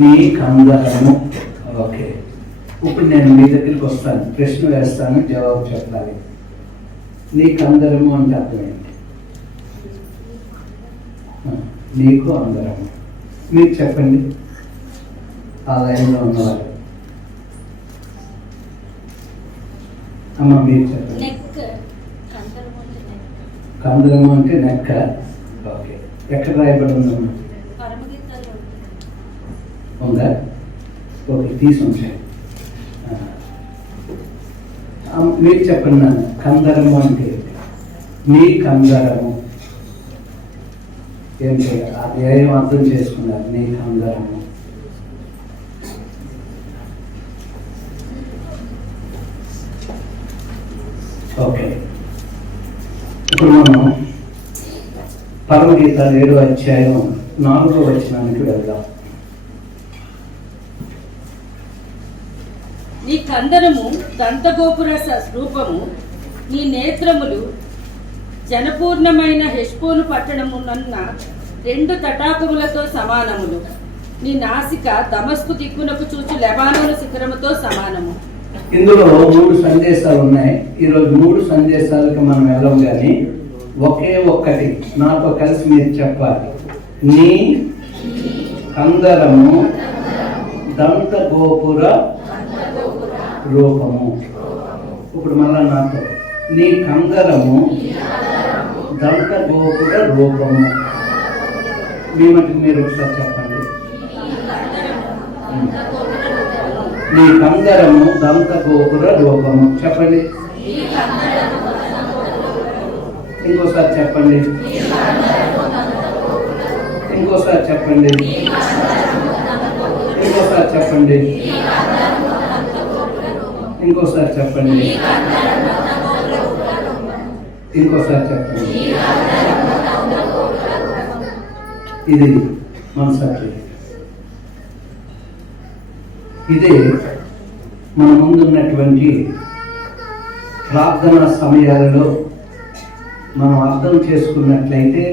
నీ కందరము. ఓకే, ఇప్పుడు నేను మీ దగ్గరికి వస్తాను, ప్రశ్న వేస్తాను, జవాబు చెప్పాలి. నీ కందరము అంటే అర్థమేంటి? నీకు అందరము. మీరు చెప్పండి, ఆ లైన్లో ఉన్నవారు. అమ్మ మీరు చెప్పండి. కందరము అంటే నెక్క. ఓకే, ఎక్కడ రాయబడి ఉందమ్మా? ఉందా? ఓకే, తీసి ఉంచాను. మీరు చెప్పండి నాన్న, కందరము అంటే నీ కందరము ఏంటి? అది ఏం అర్థం చేసుకున్నారు? నీ కందరము ఓకే. ఇప్పుడు మనం పరమగీతాలు 7వ అధ్యాయం 4వ వచనానికి వెళ్దాం. నీ కందరము దంతగోపుర రూపము, నీ నేత్రములు జనపూర్ణమైన హెష్బోను పట్టణమున్న 2 తటాకములతో సమానములు, నీ నాసిక దమస్కు దిక్కునకు చూచి లెబానోను శిఖరముతో సమానము. ఇందులో 3 సందేశాలు ఉన్నాయి. ఈరోజు 3 సందేశాలకు మనం వెళ్ళం, కానీ ఒకే ఒక్కటి నాతో కలిసి మీరు చెప్పాలి. నీ కందరము దంత గోపుర రూపము. ఇప్పుడు మళ్ళా నాతో, నీ కందరము దంత గోపుర రూపము. మీ మటుకు మీరు ఒకసారి చెప్పండి. నీ కందరము దంత గోపుర రూపము. చెప్పండి, ఇంకోసారి చెప్పండి, ఇంకోసారి చెప్పండి, ఇంకోసారి చెప్పండి, ఇంకోసారి చెప్పండి, ఇంకోసారి చెప్పండి. ఇది మన సబ్జెక్ట్. ఇదే మన ముందున్నటువంటి ప్రార్థనా సమయాలలో మనం అర్థం చేసుకున్నట్లయితే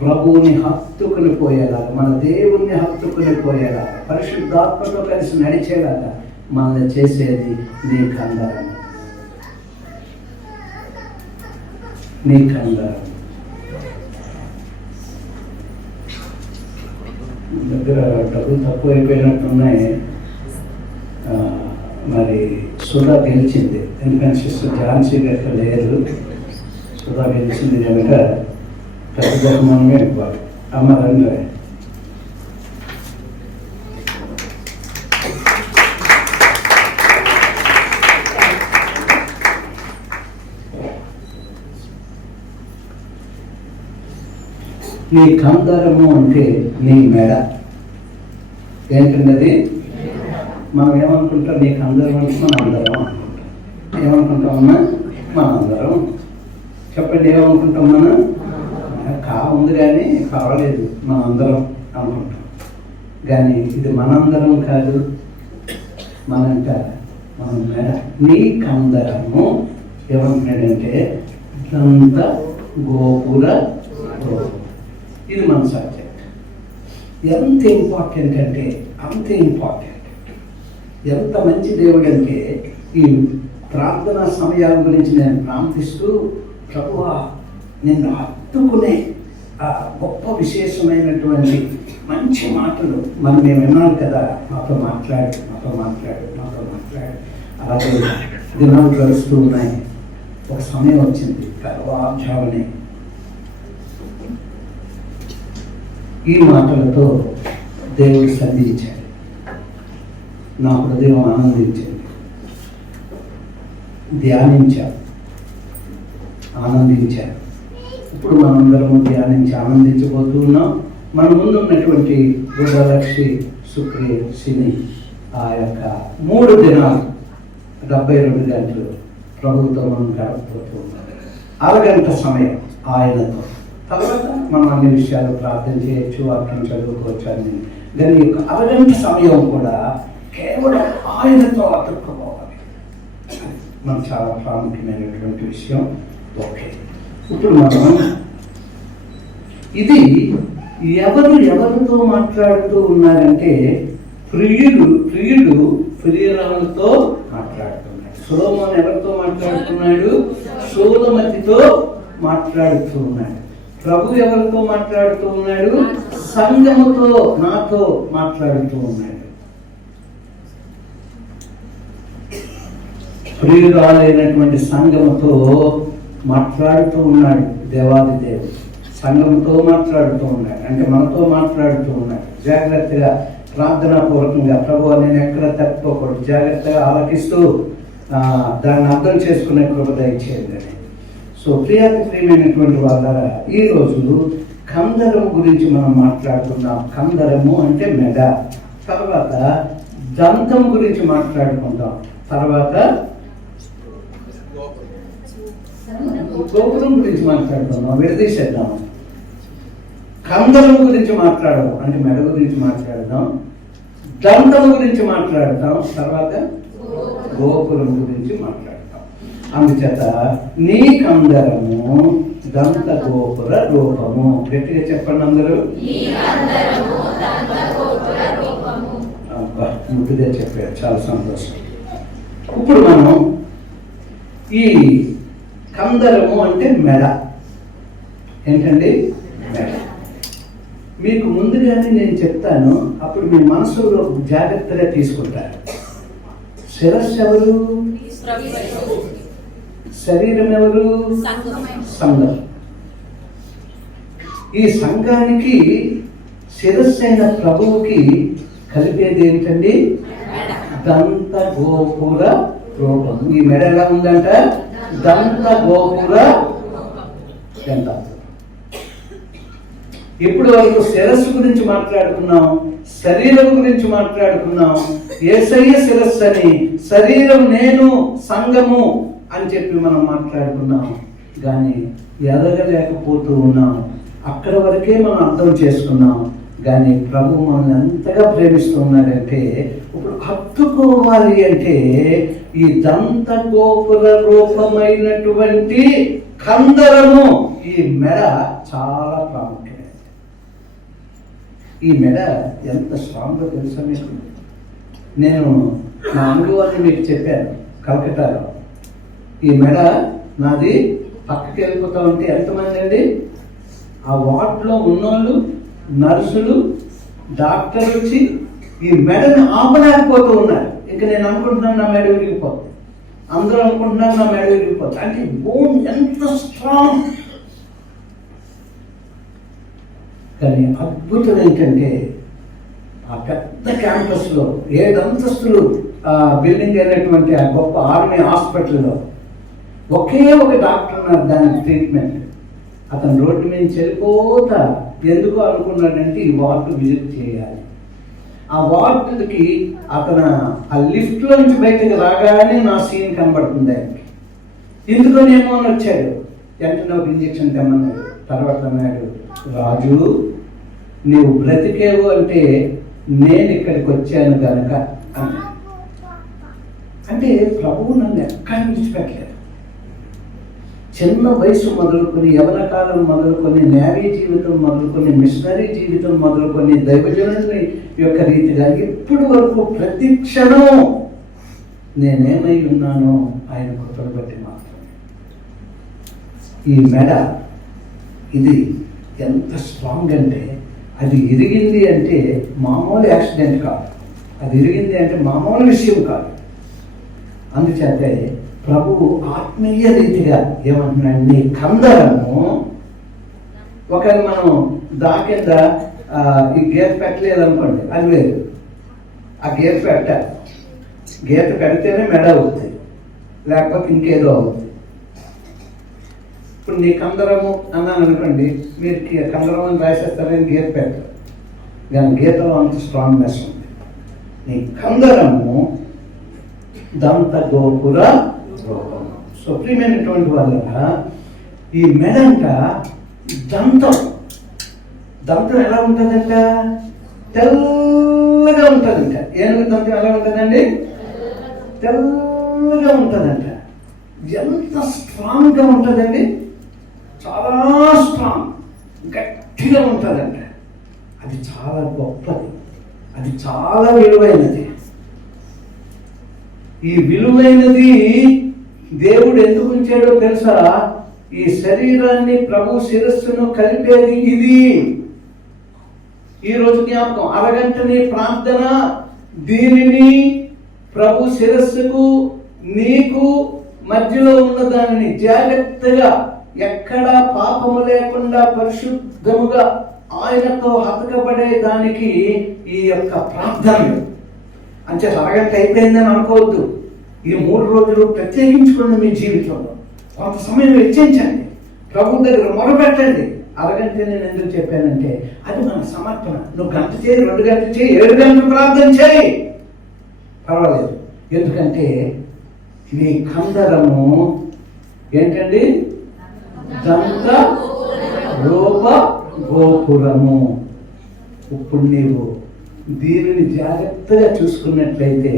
ప్రభువుని హత్తుకుని పోయేలాగా, మన దేవుణ్ణి హత్తుకుని పోయేలాగా, పరిశుద్ధాత్మతో కలిసి నడిచేలాగా మనల్ని చేసేది నీ కందరం. నీ కందరం దగ్గర డబ్బులు తక్కువ అయిపోయినట్టున్నాయి. మరి సుధా గెలిచింది, ఎందుకంటే సిస్టర్ ఝాన్సీ గారు లేరు. సుధా గెలిచింది కనుక పెద్ద బహుమానమే ఇవ్వాలి. అమ్మ రండి. నీ కందరము అంటే నీ మెడ. ఏంటండి అది? మనం ఏమనుకుంటాం? నీ కందరం అంటే మన అందరం అనుకుంటాం. ఏమనుకుంటామన్నా? మన అందరం. చెప్పండి, ఏమనుకుంటాం? మనం ఉంది కానీ పర్వాలేదు మన అందరం అనుకుంటాం. కానీ ఇది మనందరం కాదు, మనంట మన మెడ. నీ కందరము ఏమంటున్నాడంటే దంత గోపుర రూపం. ఇది మన సబ్జెక్ట్. ఎంత ఇంపార్టెంట్ అంటే అంత ఇంపార్టెంట్. ఎంత మంచి దేవుడు అంటే, ఈ ప్రార్థనా సమయాల గురించి నేను ప్రార్థిస్తూ, ప్రభువా నిన్ను హత్తుకునే ఆ గొప్ప విశేషమైనటువంటి మంచి మాటలు మనం మేము విన్నాం కదా. మాతో మాట్లాడు, మాతో మాట్లాడు, మాతో మాట్లాడు. అలాగే దినాలు గడుస్తూ ఉన్నాయి. ఒక సమయం వచ్చింది, తెల్లవారుజామునే ఈ మాటలతో దేవుడు సంధించాడు. నా హృదయం ఆనందించింది. ధ్యానించాను, ఆనందించాను. ఇప్పుడు మనందరము ధ్యానించి ఆనందించబోతున్నాం. మన ముందు ఉన్నటువంటి బుధలక్ష్మి, శుక్రి, శని ఆ యొక్క 3 దినాలు 72 గంటలు ప్రభుత్వం మనం గడపబోతున్నాం. అరగంట సమయం ఆయనతో. తర్వాత మనం అన్ని విషయాలు ప్రార్థన చేయొచ్చు, వాక్యం చదువుకోవచ్చు అని. దాని యొక్క అరగంట సమయం కూడా కేవలం ఆయనతో అతుక్కోవాలి. మనం చాలా ప్రాముఖ్యమైనటువంటి విషయం. ఓకే, ఇప్పుడు మనం ఇది ఎవరితో మాట్లాడుతూ ఉన్నారంటే ప్రియుడు ప్రియురాలతో మాట్లాడుతున్నాడు. సొలొమోను ఎవరితో మాట్లాడుతున్నాడు? సూలమతితో మాట్లాడుతూ ఉన్నాడు. ప్రభు ఎవరితో మాట్లాడుతూ ఉన్నాడు? సంఘముతో, నాతో మాట్లాడుతూ ఉన్నాడు. ప్రియురాలైనటువంటి సంఘముతో మాట్లాడుతూ ఉన్నాడు దేవాది దేవుడు. సంఘముతో మాట్లాడుతూ ఉన్నాడు అంటే మనతో మాట్లాడుతూ ఉన్నాడు. జాగ్రత్తగా ప్రార్థనాపూర్వకంగా ప్రభు నేను ఎక్కడ తప్పుకోకూడదు, జాగ్రత్తగా ఆలకిస్తూ దాన్ని అర్థం చేసుకునే కృప దయచేయండి. సో ప్రియమైనటువంటి వాళ్ళ ఈరోజు కందరము గురించి మనం మాట్లాడుతున్నాం. కందరము అంటే మెడ, తర్వాత దంతం గురించి మాట్లాడుకుంటాం, తర్వాత గోపురం గురించి మాట్లాడుకుందాం. విడదీసేద్దాం. కందరం గురించి మాట్లాడదాం అంటే మెడ గురించి మాట్లాడదాం, దంతం గురించి మాట్లాడతాం, తర్వాత గోపురం గురించి మాట్లాడతాం. అందుచేత నీ కందరము దంత గోపుర రూపము. గట్టిగా చెప్పండి అందరూ. ముద్దుగా చెప్పారు, చాలా సంతోషం. ఇప్పుడు మనం ఈ కందరము అంటే మెడ ఏంటండి? మెడ. మీకు ముందుగానే నేను చెప్తాను, అప్పుడు మీ మనసులో జాగ్రత్తగా తీసుకుంటారు. శిరస్సు ఎవరు? శరీరం ఎవరు? సంఘం. ఈ సంఘానికి శిరస్సు అయిన ప్రభువుకి కలిపేది ఏంటండి? దంత గోపుర రూపం. ఈ మెడ ఎలా ఉందంట? దంత గోపుర. ఎంత ఇప్పుడు వరకు శిరస్సు గురించి మాట్లాడుకున్నాం, శరీరం గురించి మాట్లాడుకున్నాం. యేసయ్య శిరస్సు అని, శరీరం నేను, సంఘము అని చెప్పి మనం మాట్లాడుకున్నాం. కానీ ఎదగలేకపోతూ ఉన్నాం. అక్కడ వరకే మనం అర్థం చేసుకున్నాం. కానీ ప్రభు మనల్ని ఎంతగా ప్రేమిస్తున్నాడంటే ఇప్పుడు హత్తుకోవాలి అంటే ఈ దంత గోపుర రూపమైనటువంటి కందరము, ఈ మెడ చాలా ప్రాముఖ్యమైనది. ఈ మెడ ఎంత స్ట్రాంగ్గా తెలుసా మీకు? నేను నా అనుభవాన్ని మీకు చెప్పాను కలకటాలో. ఈ మెడ నాది పక్కకి వెళ్ళిపోతా ఉంటే ఎంతమంది అండి ఆ వార్డులో ఉన్నోళ్ళు, నర్సులు, డాక్టర్లు వచ్చి ఈ మెడను ఆపలేకపోతూ ఉన్నారు. ఇక నేను అనుకుంటున్నాను నా మెడ విరిగిపోతుంది, అందరూ అనుకుంటున్నారు నా మెడ విరిగిపోతుంది. అంటే బోన్ ఎంత స్ట్రాంగ్. కానీ అద్భుతం ఏంటంటే ఆ పెద్ద క్యాంపస్లో 7 అంతస్తులు బిల్డింగ్ అయినటువంటి ఆ గొప్ప ఆర్మీ హాస్పిటల్లో ఒకే ఒక డాక్టర్ ఉన్నారు దానికి ట్రీట్మెంట్. అతను రోడ్డు మీద వెళ్ళిపోతా ఎందుకు అనుకున్నాడంటే ఈ వార్డు విజిట్ చేయాలి. ఆ వార్డుకి అతను ఆ లిఫ్ట్లో నుంచి బయటకు రాగానే నా సీన్ కనబడుతుంది ఆయనకి. ఎందుకనేమో అని వచ్చాడు. వెంటనే ఒక ఇంజక్షన్ తెమ్మన్నాడు. తర్వాత అన్నాడు, రాజు నీవు బ్రతికేవు అంటే నేను ఇక్కడికి వచ్చాను కనుక అన్నాడు. అంటే ప్రభువు నన్ను ఎక్కడ విడిచిపెట్టలేదు. చిన్న వయసు మొదలుకొని, యవన కాలం మొదలుకొని, నేవీ జీవితం మొదలుకొని, మిషనరీ జీవితం మొదలుకొని, దైవజనుని యొక్క రీతిగా ఇప్పుడు వరకు ప్రతి క్షణం నేనేమై ఉన్నానో ఆయన కృపను బట్టి మాత్రమే. ఈ మెడ ఇది ఎంత స్ట్రాంగ్ అంటే అది ఇరిగింది అంటే మామూలు యాక్సిడెంట్ కాదు, అది ఇరిగింది అంటే మామూలు విషయం కాదు. అందుచేతే ప్రభువు ఆత్మీయ రీతిగా ఏమంటున్నాడు, నీ కందరము ఒకవేళ మనం దాకింద ఈ గీత పెట్టలేదు అనుకోండి, అది లేదు. ఆ గీత పెట్టాలి. గీత పెడితేనే మెడ అవుతుంది, లేకపోతే ఇంకేదో అవుతుంది. ఇప్పుడు నీ కందరము అన్నాను అనుకోండి, మీరు కందరం అని రాసేస్తారని గీత పెట్టారు, కానీ గీతలో అంత స్ట్రాంగ్నెస్ ఉంది. నీ కందరము దంత గోపుర రూపం. సో ప్రియమైనటువంటి వాళ్ళ ఈ మెడంట దంతం ఎలా ఉంటుందంట? తెల్లగా ఉంటుందంట. ఏనుగు దంతం ఎలా ఉంటుందండి? తెల్లగా ఉంటుందంట. ఎంత స్ట్రాంగ్గా ఉంటుందండి, చాలా స్ట్రాంగ్, గట్టిగా ఉంటుందంట. అది చాలా గొప్పది, అది చాలా విలువైనది. ఈ విలువైనది దేవుడు ఎందుకు ఉంచాడో తెలుసా? ఈ శరీరాన్ని ప్రభు శిరస్సును కలిపేది ఇది. ఈరోజు జ్ఞాపకం, అరగంటని ప్రార్థన, దీనిని ప్రభు శిరస్సుకు నీకు మధ్యలో ఉన్న దానిని జాగ్రత్తగా, ఎక్కడా పాపము లేకుండా పరిశుద్ధముగా ఆయనతో హతకబడే దానికి ఈ యొక్క ప్రార్థనలు. అంటే అరగంట అయిపోయిందని అనుకోవద్దు. ఈ 3 రోజులు ప్రత్యేకించుకున్న మీ జీవితంలో కొంత సమయం వెచ్చించండి, ప్రభు దగ్గర మొరపెట్టండి. అరగంట నేను ఎందుకు చెప్పానంటే అది మన సమర్పణ. నువ్వు గంట చేయి, 2 గంటలు చేయి, 7 గంటలు ప్రార్థన చేయి, పర్వాలేదు. ఎందుకంటే నీ కందరము ఏంటండి? దంత రూప గోపురము. ఇప్పుడు నీవు దీనిని జాగ్రత్తగా చూసుకున్నట్లయితే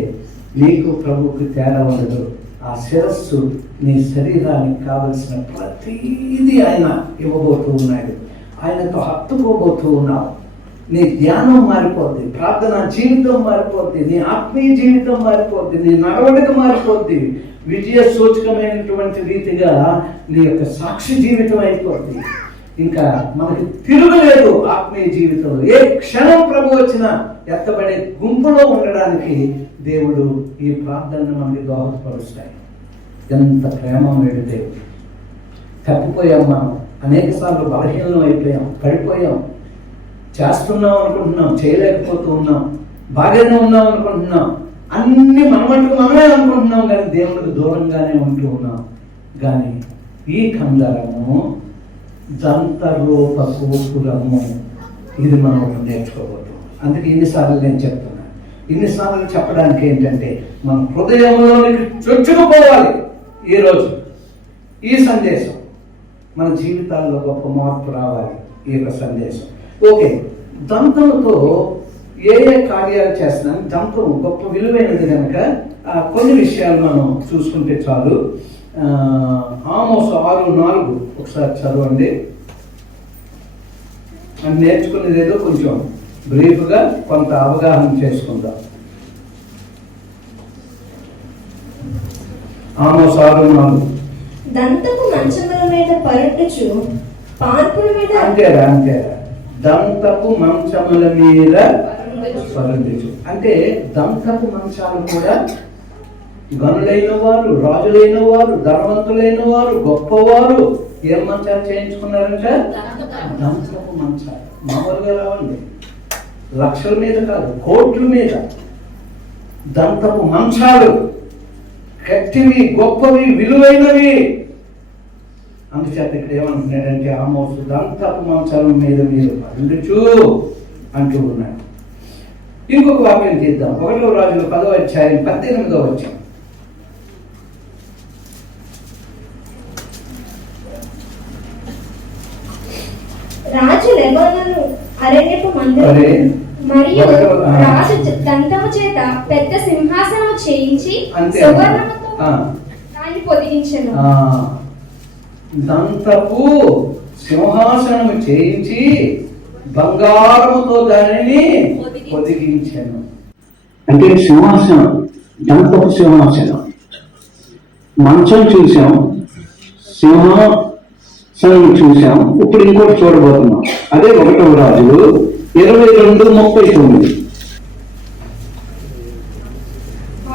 నీకు ప్రభువుకి తేడా ఉండదు. ఆ శిరస్సు నీ శరీరానికి కావలసిన ప్రతిదీ ఆయన ఇవ్వబోతూ ఉన్నాడు. ఆయనతో హత్తుకోబోతూ ఉన్నావు. నీ ధ్యానం మారిపోద్ది, ప్రార్థన జీవితం మారిపోద్ది, నీ ఆత్మీయ జీవితం మారిపోద్ది, నీ నడవడిక మారిపోద్ది. విజయ సూచకమైనటువంటి రీతిగా నీ యొక్క సాక్షి జీవితం అయిపోద్ది. ఇంకా మనకి తిరుగులేదు ఆత్మీయ జీవితంలో. ఏ క్షణం ప్రభు వచ్చినా ఎత్తబడే గుంపులో ఉండడానికి దేవుడు ఈ ప్రార్థనను మనకి దోహదపరుస్తాయి. ఎంత ప్రేమమేడు దేవుడు. తప్పిపోయాం మనం, అనేక సార్లు బలహీనం అయిపోయాం, పడిపోయాం. చేస్తున్నాం అనుకుంటున్నాం, చేయలేకపోతూ ఉన్నాం, బాగానే ఉన్నాం అనుకుంటున్నాం, అన్ని మనమంటూ మనమే అనుకుంటున్నాం, కానీ దేవుడికి దూరంగానే ఉంటూ ఉన్నాం. కానీ ఈ కందరము, దంతరూప గోపురము, ఇది మనం నేర్చుకోబోతున్నాం. అందుకే ఇన్నిసార్లు నేను చెప్తున్నాను. ఇన్నిసార్లు చెప్పడానికి ఏంటంటే మన హృదయంలోనికి చొచ్చుకుపోవాలి. ఈరోజు ఈ సందేశం మన జీవితాల్లో గొప్ప మార్పు రావాలి. ఈ యొక్క సందేశం ఓకే. దంతముతో ఏ ఏ కార్యాలు చేస్తున్నాను, దంతం గొప్ప విలువైనది కనుక కొన్ని విషయాలు మనం చూసుకుంటే చాలు. ఆమోసు 6:4 ఒకసారి చదవండి. అని నేర్చుకునేది ఏదో కొంచెం బ్రీఫ్గా కొంత అవగాహన చేసుకుందాం. ఆమోసు 6:4. దంతపు మంచముల మీద పరుండుచు పార్పుల మీద. అంతేరా దంతపు మంచముల మీద పరుండుచు అంటే దంతపు మంచాలు కూడా గనులైన వారు, రాజులైన వారు, ధనవంతులైన వారు, గొప్పవారు ఏం మంచాలు చేయించుకున్నారంట? దంతపు మంచాలు. మామూలుగా రావండి, లక్షల మీద కాదు, కోట్ల మీద దంతపు మంచాలు, గట్టివి, గొప్పవి, విలువైనవి. అందుచేత ఇక్కడ ఏమంటున్నాడంటే ఆమోసు దంతపు మంచాల మీద మీరు పరుండుచు అంటూ ఉన్నాడు. ఇంకొక వాక్యం తీద్దాం. 1 రాజులు 10వ అధ్యాయం 18వ వచనం. రాజు లెబానోను అరణ్యపు మందిరం మరియు రాజు దంతము చేత పెద్ద సింహాసనం చేయించి సువర్ణముతో దాన్ని పొదిగించెను. దంతపు సింహాసనము చేయించి బంగారముతో దానిని పొదిగించెను. అంటే సింహాసనం, దంతపు సింహాసనం. మంచం చూసాం, సింహాసనం చూసాం, ఇప్పుడు ఇంకోటి చూడబోతున్నాం. అదే 1 రాజులు 22:39.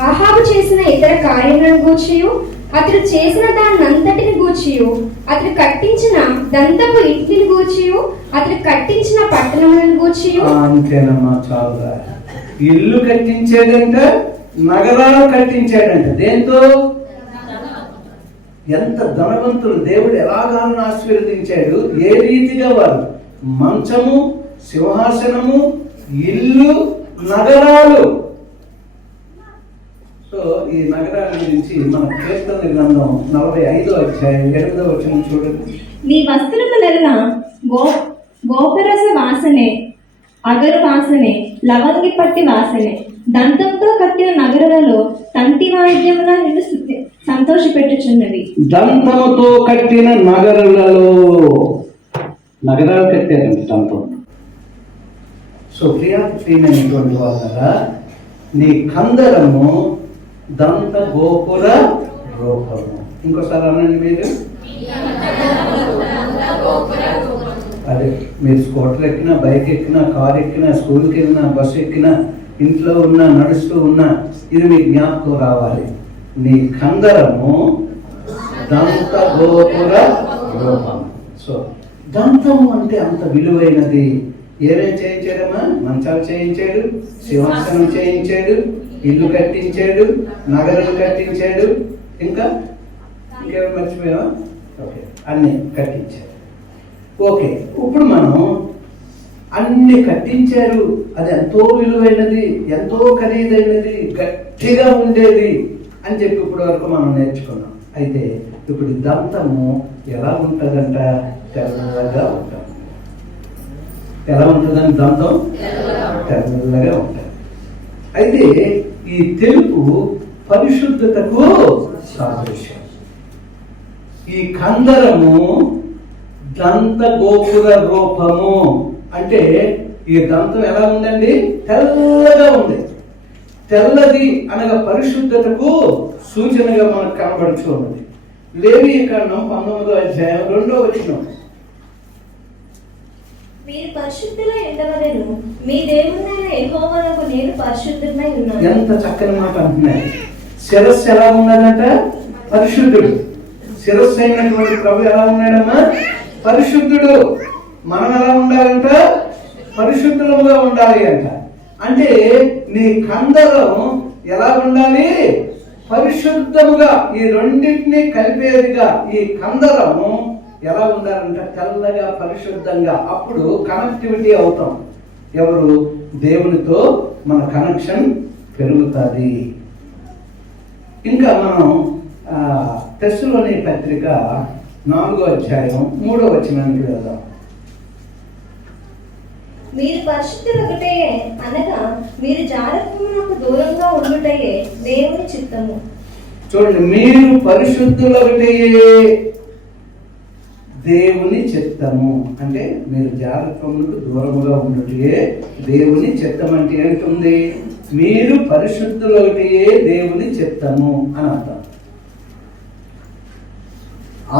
ఆహాబు చేసిన ఇతర కార్యములను గూర్చియు అతడు చేసిన దాన్నంతటిని గూర్చియు అతడు కట్టించిన దంతపు ఇంటిని గూర్చియు అతడు కట్టించిన పట్టణములను గూర్చియు. అంతేనమ్మా, చాలుగా. ఇల్లు కట్టించాడంట, నగరాలు కట్టించాడంట. దేంతో? ఎంత ధనవంతులు, దేవుడు ఎలాగాలను ఆశీర్వదించాడు, ఏ రీతిగా వారు మంచము, సింహాసనము, ఇల్లు, నగరాలు. సో ఈ నగరాల గురించి మన కీర్తన గ్రంథం 45వ అధ్యాయం 8వ వచనం చూడండి. నీ వస్త్రములెల్లా గోపరస వాసనే, అగరు వాసనే, లవంగి పట్టి వాసనే. దంతంతో కట్టిన నగరాలలో తంతి వాయిద్యముల నిన్ను సంతోషపెట్టుచున్నవి. దంతముతో కట్టిన నగరాలు కట్టారంట. దంతం సో ప్రియమైనటువంటి వాళ్ళ నీ కందరము దంత గోపుర రూపము. ఇంకోసారి అనండి మీరు. అదే మీరు స్కూటర్ ఎక్కినా, బైక్ ఎక్కినా, కార్ ఎక్కినా, స్కూల్కి వెళ్ళినా, బస్సు ఎక్కినా, ఇంట్లో ఉన్నా, నడుస్తూ ఉన్నా, ఇది మీ జ్ఞాపకం రావాలి. నీ కందరము దంత గోపుర రూపం. సో దంతము అంటే అంత విలువైనది. ఏమేం చేయించాడమ్మా? మంచాలు చేయించాడు, సింహాసనం చేయించాడు, ఇల్లు కట్టించాడు, నగరాలు కట్టించాడు, ఇంకేమైనా మర్చిపోయావా? ఓకే, అన్ని కట్టించాడు. ఓకే, ఇప్పుడు మనం అన్ని కట్టించారు, అది ఎంతో విలువైనది, ఎంతో ఖరీదైనది, గట్టిగా ఉండేది అని చెప్పి ఇప్పటి వరకు మనం నేర్చుకున్నాం. అయితే ఇప్పుడు దంతము ఎలా ఉంటుందంట? తెల్లగా ఉంటుంది. ఎలా ఉంటుందని దంతం? తెల్లగా ఉంటుంది. అయితే ఈ తెలుపు పరిశుద్ధతకు సాదృశ్యం. ఈ కందరము దంత గోపుర రూపము. అంటే ఈ దంతం ఎలా ఉందండి? తెల్లగా ఉంది. తెల్లది అనగా పరిశుద్ధతకు సూచనగా మనకు కనబడుతూ ఉన్నది. లేవీకాండం 19వ అధ్యాయం 2వ వచనం. మీరు పరిశుద్ధులై ఉండవలెను, మీ దేవుడైన యెహోవాకు నేను పరిశుద్ధుడై ఉన్నాను. ఎంత చక్కని మాట అంటున్నాడు. శిరస్సు ఎలా ఉన్నదంట? పరిశుద్ధుడు. శిరస్సు అయినటువంటి ప్రభు ఎలా ఉన్నాడమ్మా? పరిశుద్ధుడు. మనం ఎలా ఉండాలంట? పరిశుద్ధులుగా ఉండాలి అంట. అంటే నీ కందరం ఎలా ఉండాలి? పరిశుద్ధముగా. ఈ రెండింటినీ కలిపేదిగా ఈ కందరము ఎలా ఉండాలంటే తెల్లగా, పరిశుద్ధంగా. అప్పుడు కనెక్టివిటీ అవుతాం. ఎవరు? దేవునితో మన కనెక్షన్ పెరుగుతుంది. ఇంకా మనం తెస్సలోని పత్రిక 4వ అధ్యాయం 3వ వచనానికి వెళ్దాం. మీరు పరిశుద్ధులొకటే అనగా మీరు జారత్వమునకు దూరంగా ఉండుటయే దేవుని చిత్తము. చూడండి, మీరు పరిశుద్ధులొకటే దేవుని చిత్తము. అంటే మీరు జారత్వములకు దూరముగా ఉండుటే దేవుని చిత్తం. అంటే ఏంటుంది? మీరు పరిశుద్ధులొకటే దేవుని చిత్తము అని అర్థం.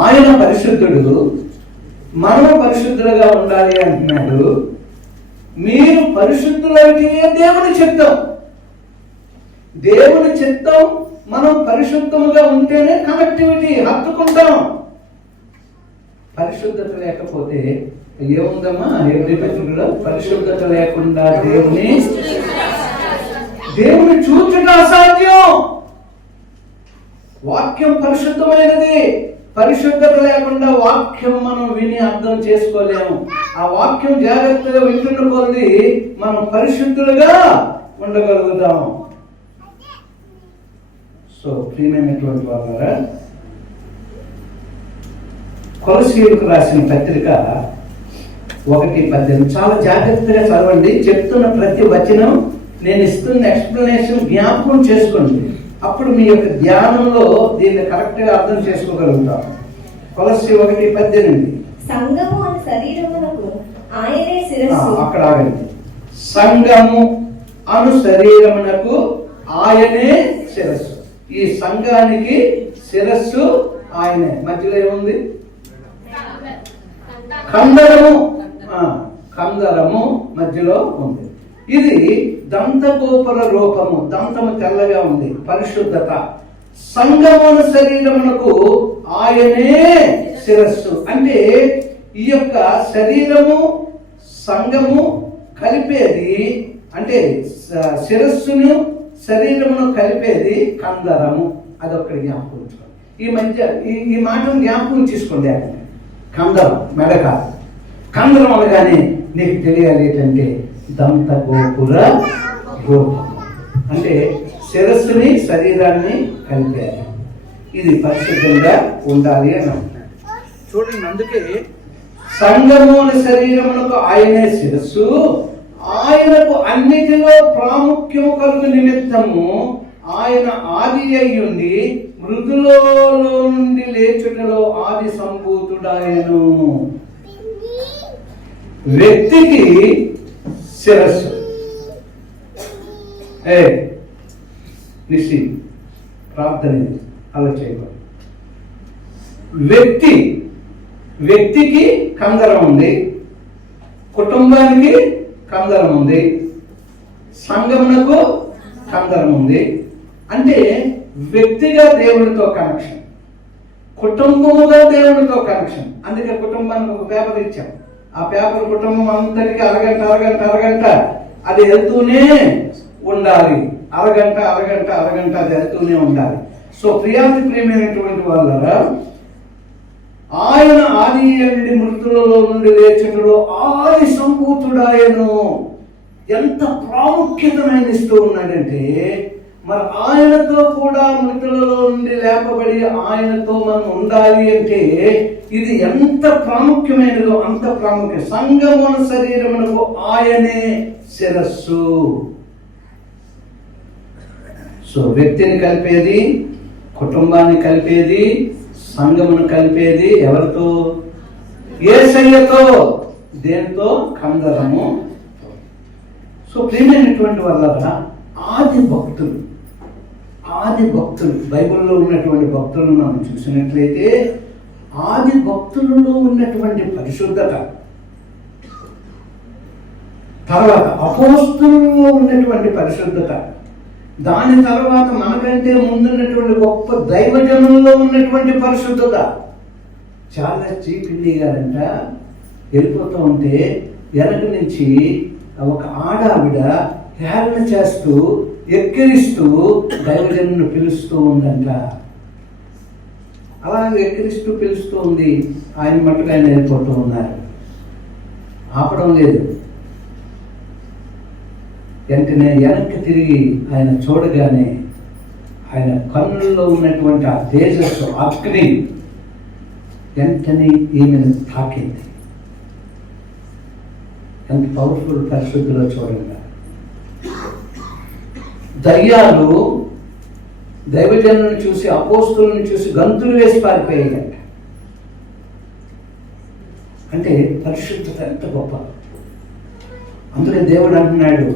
ఆయన పరిశుద్ధుడు, మనము పరిశుద్ధులుగా ఉండాలి అంటున్నాడు. మీరు పరిశుద్ధులైతే దేవుని చిత్తం. దేవుని చిత్తం. మనం పరిశుద్ధముగా ఉంటేనే కనెక్టివిటీ, హత్తుకుంటాం. పరిశుద్ధత లేకపోతే ఏముందమ్మా? హెబ్రీ పత్రికలో పరిశుద్ధత లేకుండా దేవుని చూచుట అసాధ్యం. వాక్యం పరిశుద్ధమైనది. పరిశుద్ధత లేకుండా వాక్యం మనం విని అర్థం చేసుకోలేము. ఆ వాక్యం జాగ్రత్తగా వింటున్న కొద్ది మనం పరిశుద్ధులుగా ఉండగలుగుతాం. సో ప్రియమైనటువంటి వాళ్ళారా, కొలసీయులకు రాసిన పత్రిక 1:18 చాలా జాగ్రత్తగా చదవండి. చెప్తున్న ప్రతి వచనం, నేను ఇస్తున్న ఎక్స్ప్లెనేషన్ జ్ఞాపకం చేసుకోండి. అప్పుడు మీ యొక్క ధ్యానంలో దీన్ని కరెక్ట్గా అర్థం చేసుకోగలుగుతాం. కొలస్సీ 1:18. సంఘము అను శరీరమునకు ఆయనే శిరస్సు. అక్కడ ఆగండి. సంఘము అను శరీరమునకు ఆయనే శిరస్సు. ఈ సంఘానికి శిరస్సు ఆయనే. మధ్యలో ఏముంది? కందరము మధ్యలో ఉంది. ఇది దంతగోపుర రూపము. దంతము తెల్లగా ఉంది, పరిశుద్ధత. సంఘమున శరీరమునకు ఆయనే శిరస్సు. అంటే ఈ యొక్క శరీరము, సంఘము కలిపేది, అంటే శిరస్సును శరీరమును కలిపేది కందరము. అదొక్కడి జ్ఞాపకం ఉంచుకోండి. ఈ మధ్య ఈ మాటను జ్ఞాపకం చేసుకోండి. కందరం, మెడక. కందరం అనగానే నీకు తెలియాలి ఏంటంటే దంతగోపుర రూపం. అంటే శిరస్సుని శరీరాన్ని కలిపారు. ఇది పరిశుద్ధంగా ఉండాలి అని అంటున్నాడు. చూడండి, అందుకే సంఘమున శరీరమునకు ఆయనే శిరస్సు, ఆయనకు అన్నిటిలో ప్రాముఖ్యము కలుగు నిమిత్తము ఆయన ఆది అయ్యుండి మృతులలో నుండి లేచుటలో ఆది సంభూతుడాయను. వ్యక్తికి శిరస్సు. నిశ్చి ప్రార్థన అలా చేయకూడదు. వ్యక్తికి కందరం ఉంది, కుటుంబానికి కందరం ఉంది, సంఘమునకు కందరం ఉంది. అంటే వ్యక్తిగా దేవుడితో కనెక్షన్, కుటుంబముగా దేవుడితో కనెక్షన్. అందుకే కుటుంబానికి ఒక పేపర్ ఇచ్చాం. ఆ పేపర్ కుటుంబం అంతటికి అరగంట అది వెళ్తూనే ఉండాలి. అరగంట అది వెళ్తూనే ఉండాలి. సో ప్రియమైనటువంటి వాళ్ళరా, ఆయన ఆది నుండి మృతులలో నుండి లేచుటలో ఆది సంభూతుడాయను. ఎంత ప్రాముఖ్యతమైన ఇస్తూ ఉన్నాడంటే, మరి ఆయనతో కూడా మృతులలో నుండి లేపబడి ఆయనతో మనం ఉండాలి అంటే ఇది ఎంత ప్రాముఖ్యమైనదో అంత ప్రాముఖ్యం. సంఘమున శరీరమునకు ఆయనే శిరస్సు. సో వ్యక్తిని కలిపేది, కుటుంబాన్ని కలిపేది, సంఘమును కలిపేది ఎవరితో? యేసయ్యతో. దేనితో? కందరము. సో ప్రియమైనటువంటి వాళ్ళ ఆది భక్తులు బైబిల్లో ఉన్నటువంటి భక్తులను మనం చూసినట్లయితే ఆది భక్తులలో ఉన్నటువంటి పరిశుద్ధత, తర్వాత అపోస్తులలో ఉన్నటువంటి పరిశుద్ధత, దాని తర్వాత మనకంటే ముందున్నటువంటి గొప్ప దైవజనుల్లో ఉన్నటువంటి పరిశుద్ధత. చాలా చీపిల్లిగారంట వెళ్ళిపోతూ ఉంటే వెనక నుంచి ఒక ఆడావిడ హేళన చేస్తూ ఎక్కిరిస్తూ దైవజనుని పిలుస్తూ ఉందంట. అలాగే ఎక్కిరిస్తూ పిలుస్తూ ఉంది. ఆయన మట్టుకు ఆయన వెళ్ళిపోతూ ఉన్నారు. ఆపడం లేదు. వెంటనే వెనక్కి తిరిగి ఆయన చూడగానే ఆయన కన్నుల్లో ఉన్నటువంటి ఆ తేజస్సు, అగ్ని వెంటనే ఈమెను తాకింది. ఎంత పవర్ఫుల్ పరిశుద్ధిలో చూడండి. దయ్యాలు దైవజనులను చూసి, అపోస్తులను చూసి గంతులు వేసి పారిపోయాయంట. అంటే పరిశుద్ధత ఎంత గొప్ప. అందుకే దేవుడు అంటున్నాడు,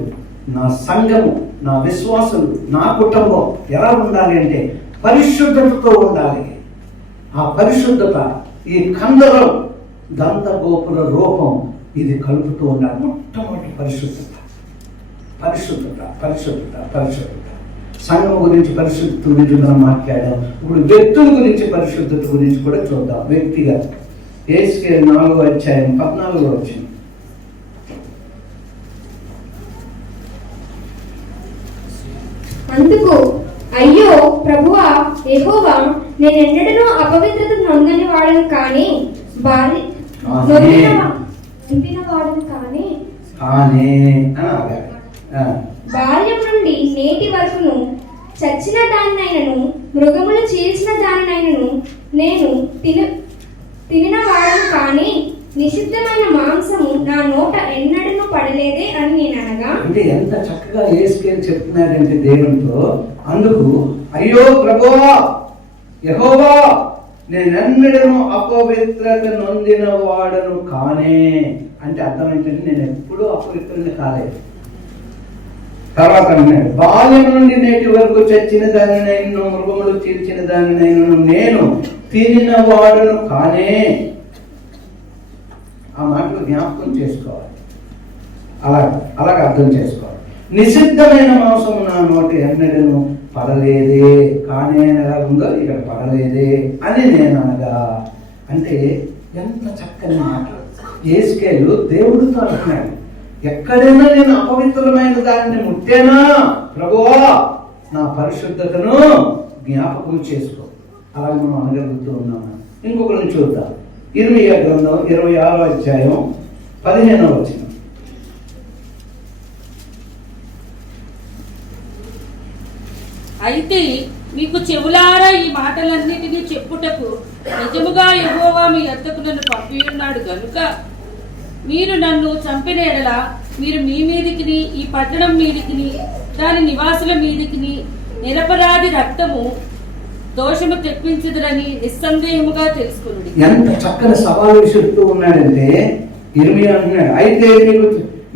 నా సంఘము, నా విశ్వాసులు, నా కుటుంబం ఎలా ఉండాలి అంటే పరిశుద్ధతతో ఉండాలి. ఆ పరిశుద్ధత, ఈ కందరం, దంత గోపుర రూపం, ఇది కలుపుతూ ఉండాలి. మొట్టమొదటి పరిశుద్ధత. సంఘం గురించి పరిశుద్ధత గురించి మనం మాట్లాడాం. ఇప్పుడు వ్యక్తుల గురించి పరిశుద్ధత గురించి కూడా చూద్దాం. వ్యక్తిగా యేసుకేలు 4వ అధ్యాయం 14వ వచనం. అందుకు అయ్యో ప్రభువా యెహోవా, నేనెన్నడూ అపవిత్రత నొందని వాడను కానీ బాల్యం నుండి నేటి వరకును చచ్చిన దానినైనను మృగములు చీల్చిన దానినైనను నేను తినిన వాడను కానీ నిషిద్ధమైన మాంసము నా నోట ఎన్నడూ పడలేదే అని నేను అనగా. అంటే ఎంత చక్కగా యేసుకేలు చెప్తున్నాడంటే దేవునితో, అందుకు అయ్యో ప్రభువా యెహోవా, నేనెన్నడూ అపవిత్రత నొందిన వాడను కానే. అంటే అర్థం ఏంటంటే నేను ఎప్పుడూ అపవిత్రుని కాలేదు. తర్వాత అన్నాడు, బాల్యం నుండి నేటి వరకు చచ్చిన దానినైనా మృగములు చీల్చిన దానినైనా నేను తినిన వాడను కానే. ఆ మాటలు జ్ఞాపకం చేసుకోవాలి. అలాగ అర్థం చేసుకోవాలి. నిషిద్ధమైన మాంసము నా నోట ఎన్నడూ పడలేదే, కానీ ఎలా ఉందో ఇక్కడ పడలేదే అని నేను అనగా. అంటే ఎంత చక్కని మాట. యేసుకేలు దేవుడితో అంటున్నాడు, ఎక్కడైనా నేను అపవిత్రమైన దానిని ముట్టేనా ప్రభువా, నా పరిశుద్ధతను జ్ఞాపకం చేసుకో. అలాగే మనం అనగలుగుతూ ఉన్నాము. ఇంకొకరిని చూద్దాం. ఇర్మీయా గ్రంథం 26వ అధ్యాయం 15వ వచనం. అయితే మీకు చెవులారా ఈ మాటలన్నిటినీ చెప్పుటకు నిజముగా యెహోవా మీ యొద్దకు నన్ను పంపియున్నాడు గనుక మీరు నన్ను చంపిన ఎడల మీరు మీ మీదికిని ఈ పట్టణం మీదికిని దాని నివాసుల మీదికిని నిరపరాధి రక్తము దోషము తెప్పించదురని నిస్సందేహముగా తెలుసుకున్నాడు. ఎంత చక్కని సవాలు విసురుతూ ఉన్నాడంటే ఇర్మీయా అంటున్నాడు, అయితే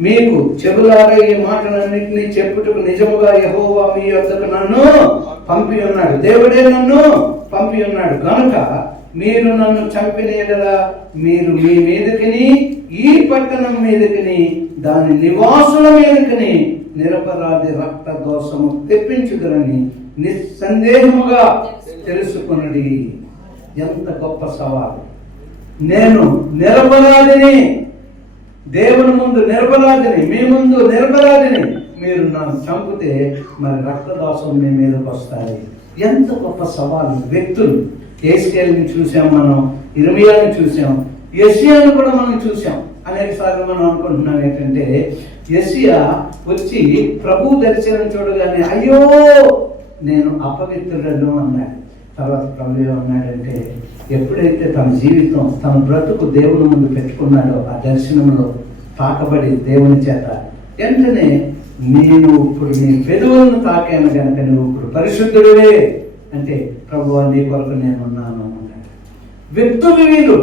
మీకు చెవులారా ఈ మాటలన్నింటినీ చెప్పుటకు నిజముగా యెహోవా మీ యొద్దకు నన్ను పంపి ఉన్నాడు. దేవుడే నన్ను పంపి ఉన్నాడు గనుక మీరు నన్ను చంపిన యెడల మీరు మీ మీదకిని ఈ పట్టణం మీదకిని దాని నివాసుల మీదకిని నిరపరాధి రక్త దోషము తెప్పించుదురని నిస్సందేహముగా తెలుసుకొనుడి. ఎంత గొప్ప సవాలు! నేను నిరపరాధిని, దేవుని ముందు నిరపరాధిని, మీ ముందు నిరపరాధిని. మీరు నన్ను చంపితే మరి రక్తదోషం మీ మీదకి వస్తాయి. ఎంత గొప్ప సవాలు! వ్యక్తులు యేసయ్యని చూసాం, మనం ఇర్మియాని చూసాం, యెషయాను కూడా మనం చూసాం. అనేక సార్లు మనం అనుకుంటున్నాం ఏంటంటే యెషయా వచ్చి ప్రభు దర్శనం చూడగానే అయ్యో నేను అపవిత్రుడను అన్నాడు. తర్వాత ప్రభు ఏమన్నాడంటే ఎప్పుడైతే తన జీవితం తన బ్రతుకు దేవుని ముందు పెట్టుకున్నాడో ఆ దర్శనంలో తాకబడి దేవుని చేత వెంటనే నేను ఇప్పుడు నీ పెదవులను తాకాను కనుక నువ్వు ఇప్పుడు పరిశుద్ధుడివే అంటే ప్రభువా నీ కొరకు నేను ఉన్నాను అన్నాడు. వ్యక్తులు వీళ్ళు,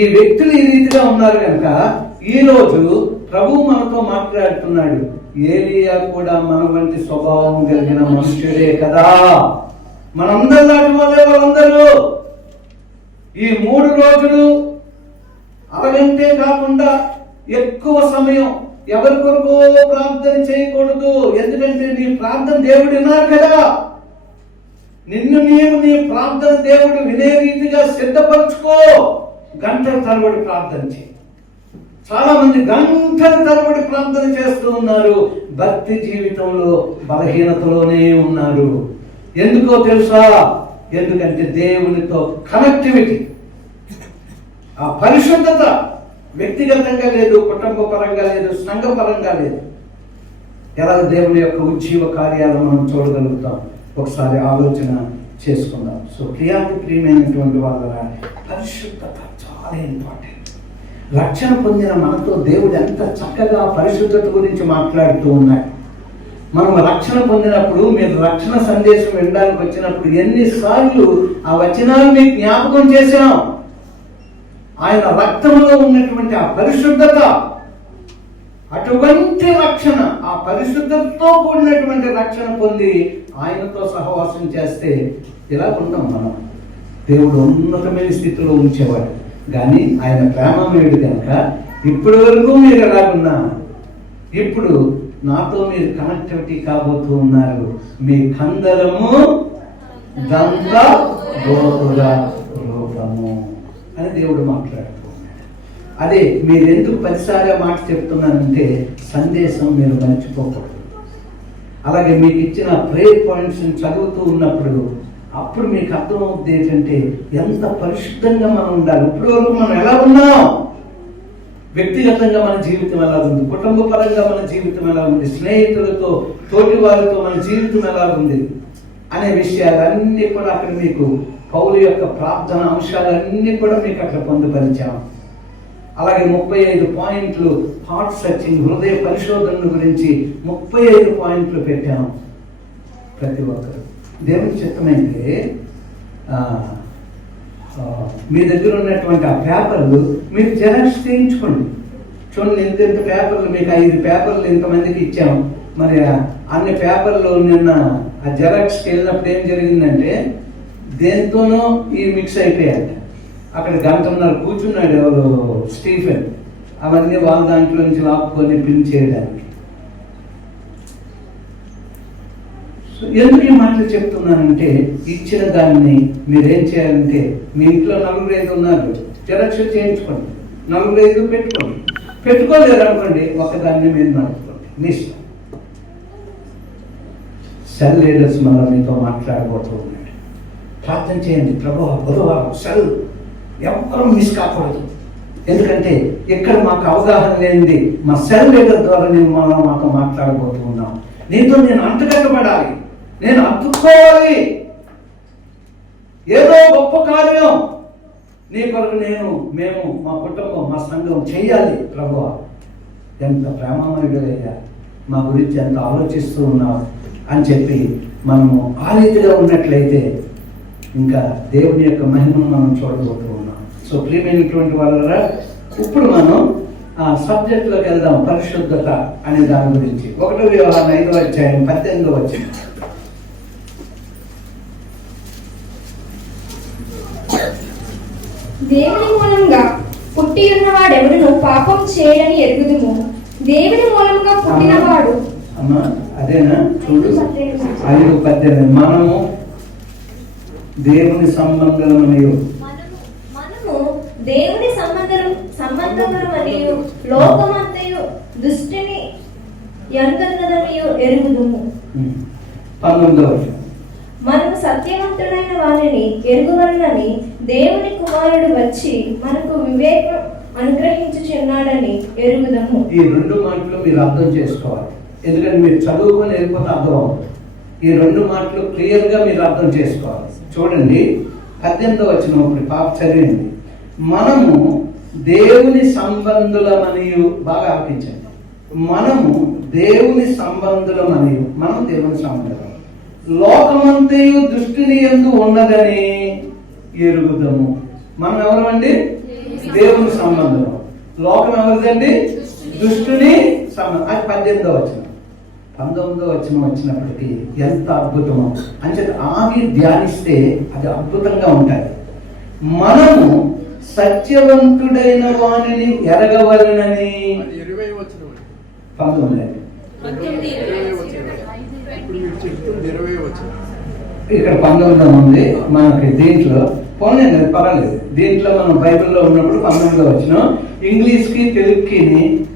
ఈ వ్యక్తులు ఈ రీతిగా ఉన్నారు కనుక ఈరోజు ప్రభు మనతో మాట్లాడుతున్నాడు. ఏలియా కూడా మన వంటి స్వభావం కలిగిన మనుష్యుడే కదా. మనందరూ లాంటి వాళ్ళే వాళ్ళందరూ. ఈ 3 రోజులు అలాగంటే కాకుండా ఎక్కువ సమయం ఎవరి కొరకు ప్రార్థన చేయకూడదు. ఎందుకంటే నీ ప్రార్థన దేవుడు విన్నారు కదా. నిన్ను నీవు నీ ప్రార్థన దేవుడు వినే రీతిగా సిద్ధపరచుకో. గంటల తరబడి ప్రార్థన చేయి. చాలా మంది గంటల తరబడి ప్రార్థన చేస్తూ ఉన్నారు, భక్తి జీవితంలో బలహీనతలోనే ఉన్నారు. ఎందుకో తెలుసా? ఎందుకంటే దేవునితో కనెక్టివిటీ, ఆ పరిశుద్ధత వ్యక్తిగతంగా లేదు, కుటుంబ పరంగా లేదు, సంఘ పరంగా లేదు. ఎలా దేవుని యొక్క ఉజ్జీవ కార్యాలను మనం చూడగలుగుతాం ఒకసారి ఆలోచన చేసుకుందాం. సో ప్రియమైనటువంటి వాళ్ళ పరిశుద్ధత చాలా ఇంపార్టెంట్. రక్షణ పొందిన మనతో దేవుడు ఎంత చక్కగా పరిశుద్ధత గురించి మాట్లాడుతూ ఉన్నాడు. మనం రక్షణ పొందినప్పుడు, మీరు రక్షణ సందేశం వినడానికి వచ్చినప్పుడు ఎన్నిసార్లు ఆ వచనాలు మీకు జ్ఞాపకం చేశాం. ఆయన రక్తంలో ఉన్నటువంటి ఆ పరిశుద్ధత, అటువంటి రక్షణ, ఆ పరిశుద్ధతతో కూడినటువంటి రక్షణ పొంది ఆయనతో సహవాసం చేస్తే ఇలా ఉన్నాం మనం. దేవుడు ఉన్నతమైన స్థితిలో ఉంచేవాడు. కానీ ఆయన ప్రేమమయుడు కనుక ఇప్పటి వరకు మీరు ఎలాగున్నా ఇప్పుడు నాతో మీరు కనెక్టివిటీ కాబోతూ ఉన్నారు. మీ కందరము దంత గోపుర రూపము అని దేవుడు మాట్లాడుతూ ఉన్నాడు. అదే మీరు ఎందుకు 10 సార్లు మాట చెప్తున్నానంటే సందేశం మీరు మర్చిపోకూడదు. అలాగే మీకు ఇచ్చిన ప్రేయర్ పాయింట్స్ చదువుతూ ఉన్నప్పుడు అప్పుడు మీకు అర్థమవుతుంది ఏంటంటే ఎంత పరిశుద్ధంగా మనం ఉండాలి. ఇప్పటి వరకు మనం ఎలా ఉన్నాం, వ్యక్తిగతంగా మన జీవితం ఎలా ఉంది, కుటుంబ పరంగా మన జీవితం ఎలా ఉంది, స్నేహితులతో తోటి వారితో మన జీవితం ఎలా ఉంది అనే విషయాలన్నీ కూడా అక్కడ మీకు పౌలు యొక్క ప్రార్థన అంశాలన్నీ కూడా మీకు అక్కడ పొందుపరిచాం. అలాగే 35 పాయింట్లు హార్ట్ సర్చింగ్, హృదయ పరిశోధన గురించి 35 పాయింట్లు పెట్టాం. ప్రతి ఒక్కరు దేవుని చిత్తమైతే మీ దగ్గర ఉన్నటువంటి ఆ పేపర్లు మీరు జెరాక్స్ చేయించుకోండి. చూడండి, ఎంత పేపర్లు మీకు 5 పేపర్లు ఇంతమందికి ఇచ్చాం. మరి అన్ని పేపర్లు నిన్న ఆ జెరాక్స్కి వెళ్ళినప్పుడు ఏం జరిగిందంటే దేంతోనో ఈ మిక్స్ అయిపోయాడు. అక్కడ 1.5 గంటన్నర కూర్చున్నాడు ఎవరు, స్టీఫెన్. అవన్నీ వాళ్ళ దాంట్లో నుంచి లాక్కొని ప్రింట్ చేయడానికి. ఎందుకు ఈ మాటలు చెప్తున్నానంటే ఇచ్చిన దాన్ని మీరేం చేయాలంటే మీ ఇంట్లో 4-5 ఉన్నారు, జెరాక్స్ చేయించుకోండి. 4-5 పెట్టుకోండి. పెట్టుకోలేరు అనుకోండి, ఒకదాన్ని మీరు నడుపుకోండి, మీ ఇష్టం. సెల్ లీడర్స్ మళ్ళీ మీతో మాట్లాడబోతూ ఉన్నాడు. ప్రార్థన చేయండి, ప్రభువా బుధవారం సెల్ ఎవరు మిస్ కాకూడదు. ఎందుకంటే ఇక్కడ మాకు అవగాహన లేనిది మా సెల్ లీడర్ ద్వారా నేను మాతో మాట్లాడబోతూ ఉన్నాం. నీతో నేను అంటగట్టబడాలి, నేను అతుక్కోవాలి. ఏదో గొప్ప కార్యం నీ కొరకు మేము మా కుటుంబం మా సంఘం చెయ్యాలి. ప్రభువా ఎంత ప్రేమమయుడయ్యా, మా గురించి ఎంత ఆలోచిస్తూ ఉన్నావు అని చెప్పి మనము ఆ రీతిగా ఉన్నట్లయితే ఇంకా దేవుని యొక్క మహిమను మనం చూడబోతూ ఉన్నాం. సో ప్రియమైనటువంటి వాళ్ళ ఇప్పుడు మనం సబ్జెక్టులోకి వెళ్దాం. పరిశుద్ధత అనే దాని గురించి 1 యోహాను 5వ అధ్యాయం 18వ వచనం. దేవుని మూలంగా పుట్టి ఉన్నవాడెవడును పాపం చేయడని ఎరుగుదుము. దేవుని మూలంగా పుట్టినవాడు. అమ్మా అదేనా? చూడు 5:18. మనము దేవుని సంబంధమనియు దేవుని సంబంధములు మరియు లోకమంతయు దుష్టిని ఎంతన్నదనియు ఎరుగుదుము. 19వ వచనం. మనము సత్యవంతుడైన వారిని ఎరుగువలనని దేవుని కుమారుడు వచ్చి మనకు వివేకం అనుగ్రహించుచున్నాడని ఎరుగుదము. ఈ 2 మాటలు మీరు అర్థం చేసుకోవాలి. ఎందుకంటే మీరు చదువుకొని వెళ్ళిపోతే అర్థం అవుతుంది. ఈ 2 మాటలు క్లియర్గా మీరు అర్థం చేసుకోవాలి. చూడండి 18వ వచనం. ఇప్పుడు పాప చదివింది. మనము దేవుని సంబంధులమనియు, బాగా ఆలోచించండి. మనము దేవుని సంబంధులమనియు, మనం దేవుని సంబంధులం, లోకమంతయు దుష్టిని యందు ఉన్నదని ఎరుగుదము. మనం ఎవరమండి? దేవుని సంబంధం. లోకం ఎవరిదండి? దుష్టుని సంబంధం. అది 18వ వచనం. 19వ వచనం వచ్చినప్పటికీ ఎంత అద్భుతమో అంటే ఆగి ధ్యానిస్తే అది అద్భుతంగా ఉంటుంది. మనము సత్యవంతుడైన వానిని ఎరగవలనని 19 ఇక్కడ 19 ఉంది మనకి. దీంట్లో పోనీ పర్వాలేదు. దీంట్లో మనం బైబిల్లో ఉన్నప్పుడు 19వ వచనం, ఇంగ్లీష్కి తెలుగుకి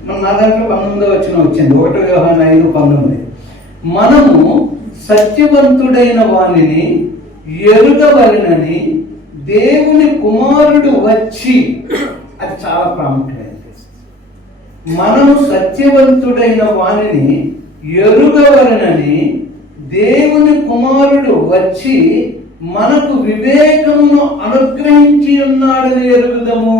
నా దాంట్లో 19వ వచనం వచ్చింది. 1 యోహాను 5:19. మనము సత్యవంతుడైన వానిని ఎరుగవలనని దేవుని కుమారుడు వచ్చి, అది చాలా ప్రాముఖ్యమైనది. మనము సత్యవంతుడైన వానిని ఎరుగవలనని దేవుని కుమారుడు వచ్చి మనకు వివేకమును అనుగ్రహించి ఉన్నాడని ఎరుగుదము.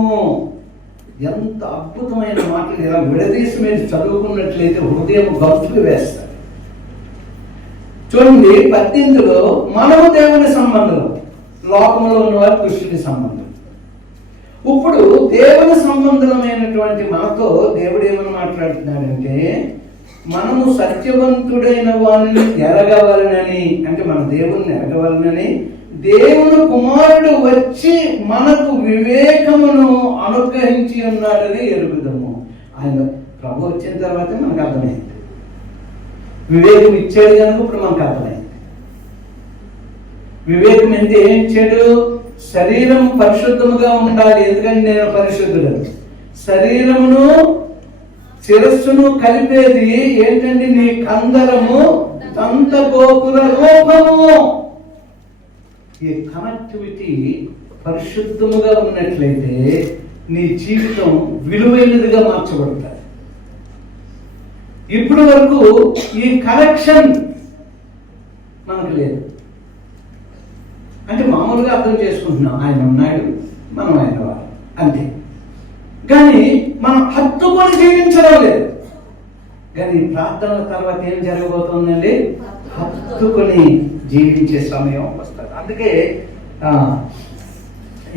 ఎంత అద్భుతమైన మాటలు! ఇలా విడదీసి మీరు చదువుకున్నట్లయితే హృదయం గంతులు వేస్తారు. చూడండి 18లో మనము దేవుని సంబంధం, లోకంలో ఉన్నవారు దుష్టుని సంబంధం. ఇప్పుడు దేవుని సంబంధమైనటువంటి మనతో దేవుడు ఏమని మాట్లాడుతున్నాడంటే, మనము సత్యవంతుడైన వారిని ఎరగవలనని, అంటే మన దేవుణ్ణి ఎరగవలనని దేవుని కుమారుడు వచ్చి మనకు వివేకమును అనుగ్రహించి ఉన్నాడని ఎరుగుదము. ఆయన ప్రభు వచ్చిన తర్వాత మనకు అర్థమైంది. వివేకం ఇచ్చాడు కనుక ఇప్పుడు మనకు అర్థమైంది. వివేకం ఎంత ఏం ఇచ్చాడు? శరీరం పరిశుద్ధముగా ఉండాలి, ఎందుకంటే నేను పరిశుద్ధుడు. శరీరమును శిరస్సును కలిపేది ఏంటంటే నీ కందరము దంత గోపుర రూపము. ఈ కనెక్టివిటీ పరిశుద్ధముగా ఉన్నట్లయితే నీ జీవితం విలువైనదిగా మార్చబడతాయి. ఇప్పటి వరకు ఈ కనెక్షన్ మనకు లేదు. అంటే మామూలుగా అర్థం చేసుకుంటున్నాం, ఆయన ఉన్నాడు, మనం ఆయన వారు, అంతే. కానీ మనం హత్తుకొని జీవించడం లేదు. కానీ ప్రార్థన తర్వాత ఏం జరగబోతుందండి? హత్తుకొని జీవించే సమయం వస్తుంది. అందుకే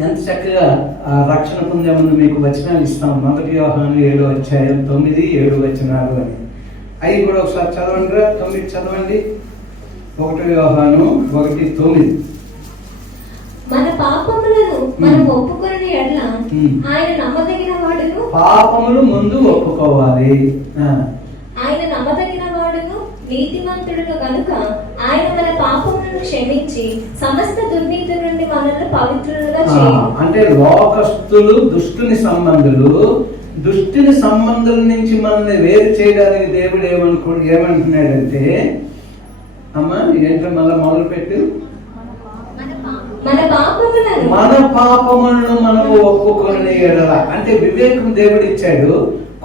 ఎంత చక్కగా రక్షణ పొందే ముందు మీకు వచనాలు ఇస్తాం. 1 యోహాను 7వ అధ్యాయం 9, 7 వచనాలు అని. అవి కూడా ఒకసారి చదవండి. 9 చదవండి. 1 యోహాను 1:9. మన పాపములను మనం ఒప్పుకొని ఎడల ఆయన నమ్మదగిన వాడును. పాపములు ముందు ఒప్పుకోవాలి. ఆయన నమ్మదగిన వాడును నీతిమంతుడును కనుక ఆయన మన పాపములను క్షమించి సమస్త దుర్నీతి నుండి మనల్ని పవిత్రులుగా చేయును. అంటే లోకస్తులు దుష్టుని సంబంధుల నుంచి మనల్ని వేరు చేయడానికి దేవుడు ఏమంటున్నాడంటే, అమ్మా ఏంటో మళ్ళీ మొదలు పెట్టు. మన పాపములను మనము ఒప్పుకొని ఎడల, అంటే వివేకం దేవుడు ఇచ్చాడు.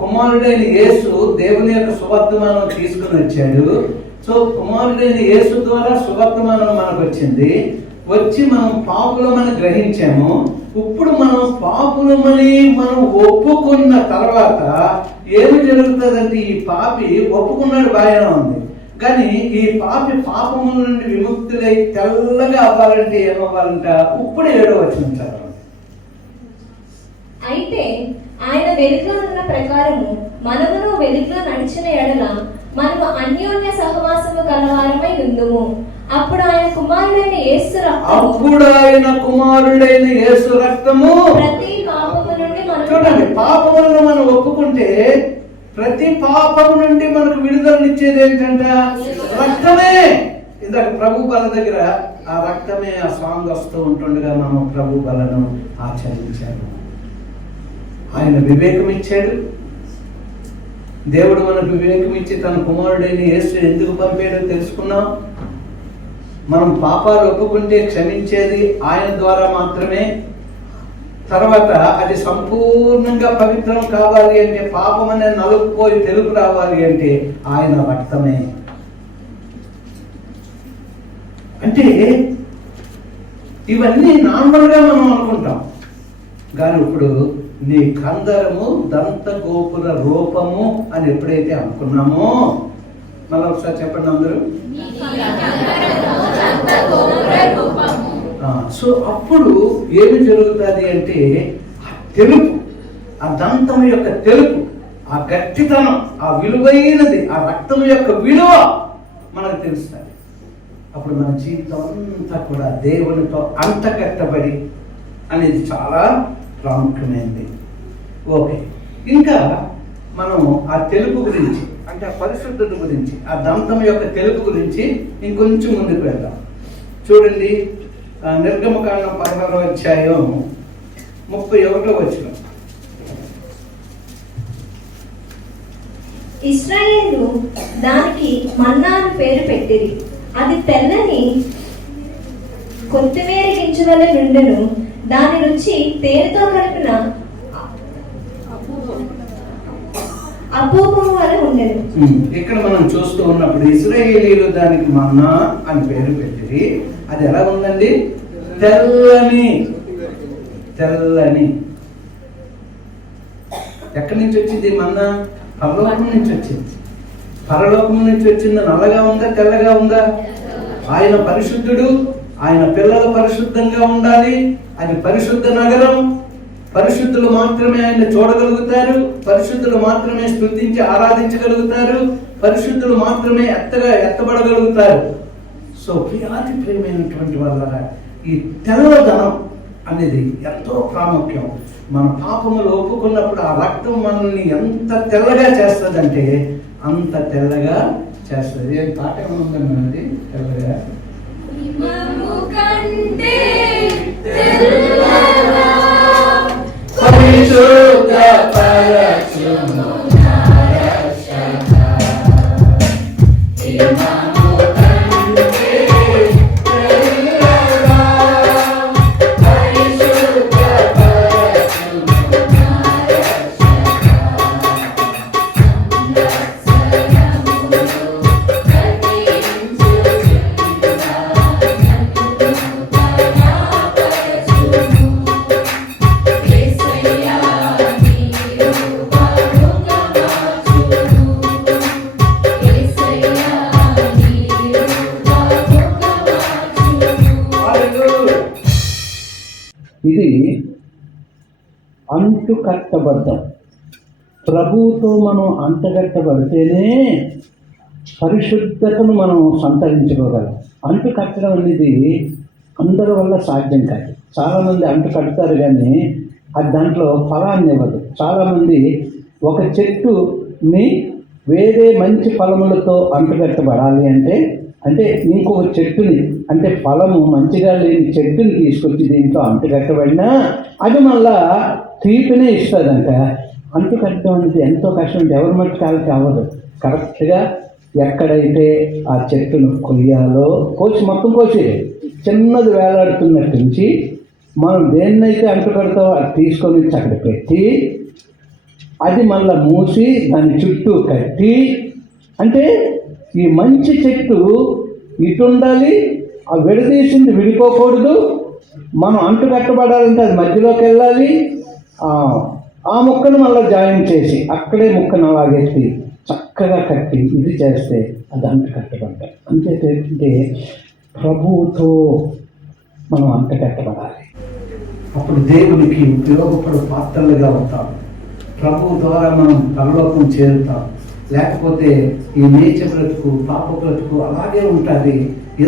కుమారుడైన యేసు దేవుని యొక్క సువర్తమానం తీసుకుని వచ్చాడు. సో కుమారుడైన యేసు ద్వారా సువర్తమానం మనకు వచ్చింది. వచ్చి మనం పాపులమని గ్రహించాము. ఇప్పుడు మనం పాపులమని మనం ఒప్పుకున్న తర్వాత ఏమి జరుగుతుందంటే, ఈ పాపి ఒప్పుకున్నాడు, బాగానే ఉంది. కానీ ఈ పాపి పాపముల నుండి విముక్తులై తెల్లగా అవ్వాలంటే ఏమవ్వాలంట? ఇప్పుడు 7వ వచనం చదవండి. అయితే ఆయన వెలుగులో ఉన్న ప్రకారము మనమును వెలుగులో నడిచిన ఎడల మనము అన్యోన్య సహవాసము గలవారమై ఉందుము. అప్పుడు ఆయన కుమారుడైన యేసు రక్తము ప్రతి పాపము నుండి చూడండి, పాపములను మనం ఒప్పుకుంటే ప్రతి పాపం నుండి మనకు విడుదలనిచ్చేది ఏంటంట? రక్తమే. ఇందాక ప్రభు బల దగ్గర ఆ రక్తమే ఆ సాంగ్ వస్తూ ఉంటుండగా మనం ప్రభు బలను ఆచరించాము. ఆయన వివేకం ఇచ్చాడు. దేవుడు మనకు వివేకం ఇచ్చి తన కుమారుడైన యేసు ఎందుకు పంపాడో తెలుసుకున్నాం. మనం పాపాలు ఒప్పుకుంటే క్షమించేది ఆయన ద్వారా మాత్రమే. తర్వాత అది సంపూర్ణంగా పవిత్రం కావాలి అంటే, పాపం అనే నలుపుపోయి తెలుపు రావాలి అంటే ఆయన రక్తమే. అంటే ఇవన్నీ నార్మల్గా మనం అనుకుంటాం, కానీ ఇప్పుడు నీ కందరము దంత గోపుర రూపము అని ఎప్పుడైతే అనుకున్నామో, మళ్ళీ ఒకసారి చెప్పండి అందరూ. సో అప్పుడు ఏమి జరుగుతుంది అంటే, ఆ తెలుపు, ఆ దంతం యొక్క తెలుపు, ఆ గట్టితనం, ఆ విలువైనది, ఆ రక్తం యొక్క విలువ మనకు తెలుస్తుంది. అప్పుడు మన జీవితం అంతా కూడా దేవునితో అంటగట్టబడి అనేది చాలా ప్రాముఖ్యమైనది. ఓకే, ఇంకా మనం ఆ తెలుపు గురించి, అంటే ఆ పరిశుద్ధత గురించి, ఆ దంతం యొక్క తెలుపు గురించి ఇంకొంచెం ముందుకు వెళ్దాం. చూడండి, నిర్గమకాండం 16వ అధ్యాయం 31వ వచనం. ఇశ్రాయేలు దానికి మన్నా అని పేరు పెట్టిరి. అది తెల్లని కొత్తిమీర గింజ వలె నుండెను. దాని రుచి తేనెతో కలిపిన అపూపము వలె ఉండెను. ఇక్కడ మనం చూస్తూ ఉన్నప్పుడు ఇశ్రాయేలీయులు దానికి మన్నా అని పేరు పెట్టిరి. అది ఎలా ఉందండి? తెల్లని. తెల్లని ఎక్కడి నుంచి వచ్చింది? మన్నా పరలోకం నుంచి వచ్చింది. పరలోకం నుంచి వచ్చింది. నల్లగా ఉందా, తెల్లగా ఉందా? ఆయన పరిశుద్ధుడు, ఆయన పిల్లలు పరిశుద్ధంగా ఉండాలి. అది పరిశుద్ధ నగరం. పరిశుద్ధులు మాత్రమే ఆయన చూడగలుగుతారు. పరిశుద్ధులు మాత్రమే స్తుతించి ఆరాధించగలుగుతారు. పరిశుద్ధులు మాత్రమే ఎత్తబడగలుగుతారు. సో ప్రియాతి ప్రేమైనటువంటి వాళ్ళ ఈ తెల్లదనం అనేది ఎంతో ప్రాముఖ్యం. మన పాపములు ఒప్పుకున్నప్పుడు ఆ రక్తం మనల్ని ఎంత తెల్లగా చేస్తుందంటే అంత తెల్లగా చేస్తుంది. ఏం పాట ఏముందన్నది? తెల్లగా ఇది అంటుకట్టబడ్డం. ప్రభువుతో మనం అంటగట్టబడితేనే పరిశుద్ధతను మనం సంతరించుకోగలం. అంటు కట్టడం అనేది అందరి వల్ల సాధ్యం కాదు. చాలామంది అంటు కడతారు కానీ అది దాంట్లో ఫలాన్ని ఇవ్వదు. చాలామంది ఒక చెట్టుని వేరే మంచి ఫలములతో అంటుకట్టబడాలి అంటే ఇంకొక చెట్టుని, అంటే ఫలము మంచిగా లేని చెట్టుని తీసుకొచ్చి దీంట్లో అంటుకట్టబడినా అది మళ్ళా తీపినే ఇస్తుందంట. అంటుకట్టడం అనేది ఎంతో కష్టం. ఎవరి మట్టి కాలకి అవ్వదు. కరెక్ట్గా ఎక్కడైతే ఆ చెట్టును కొయ్యాలో మొత్తం కోసి చిన్నది వేలాడుతున్నట్టు నుంచి మనం దేన్నైతే అంటుకడతామో అది తీసుకొని అక్కడ పెట్టి అది మళ్ళీ మూసి దాని చుట్టూ కట్టి, అంటే ఈ మంచి చెట్టు ఇటు ఉండాలి, ఆ విడదీసింది విడిపోకూడదు. మనం అంటు కట్టబడాలంటే అది మధ్యలోకి వెళ్ళాలి. ఆ ముక్కను మళ్ళీ జాయిన్ చేసి అక్కడే ముక్కను అలాగెత్తి చక్కగా కట్టి ఇది చేస్తే అది అంటు కట్టబడ్డాయి. అంతే ప్రభువుతో మనం అంటు కట్టబడాలి. అప్పుడు దేవునికి ఉపయోగపడే పాత్రలుగా ఉంటాం. ప్రభు ద్వారా మనం పరలోకం చేరుతాం. లేకపోతే ఈ నీచ బ్రతుకు, పాప బ్రతుకు అలాగే ఉంటుంది.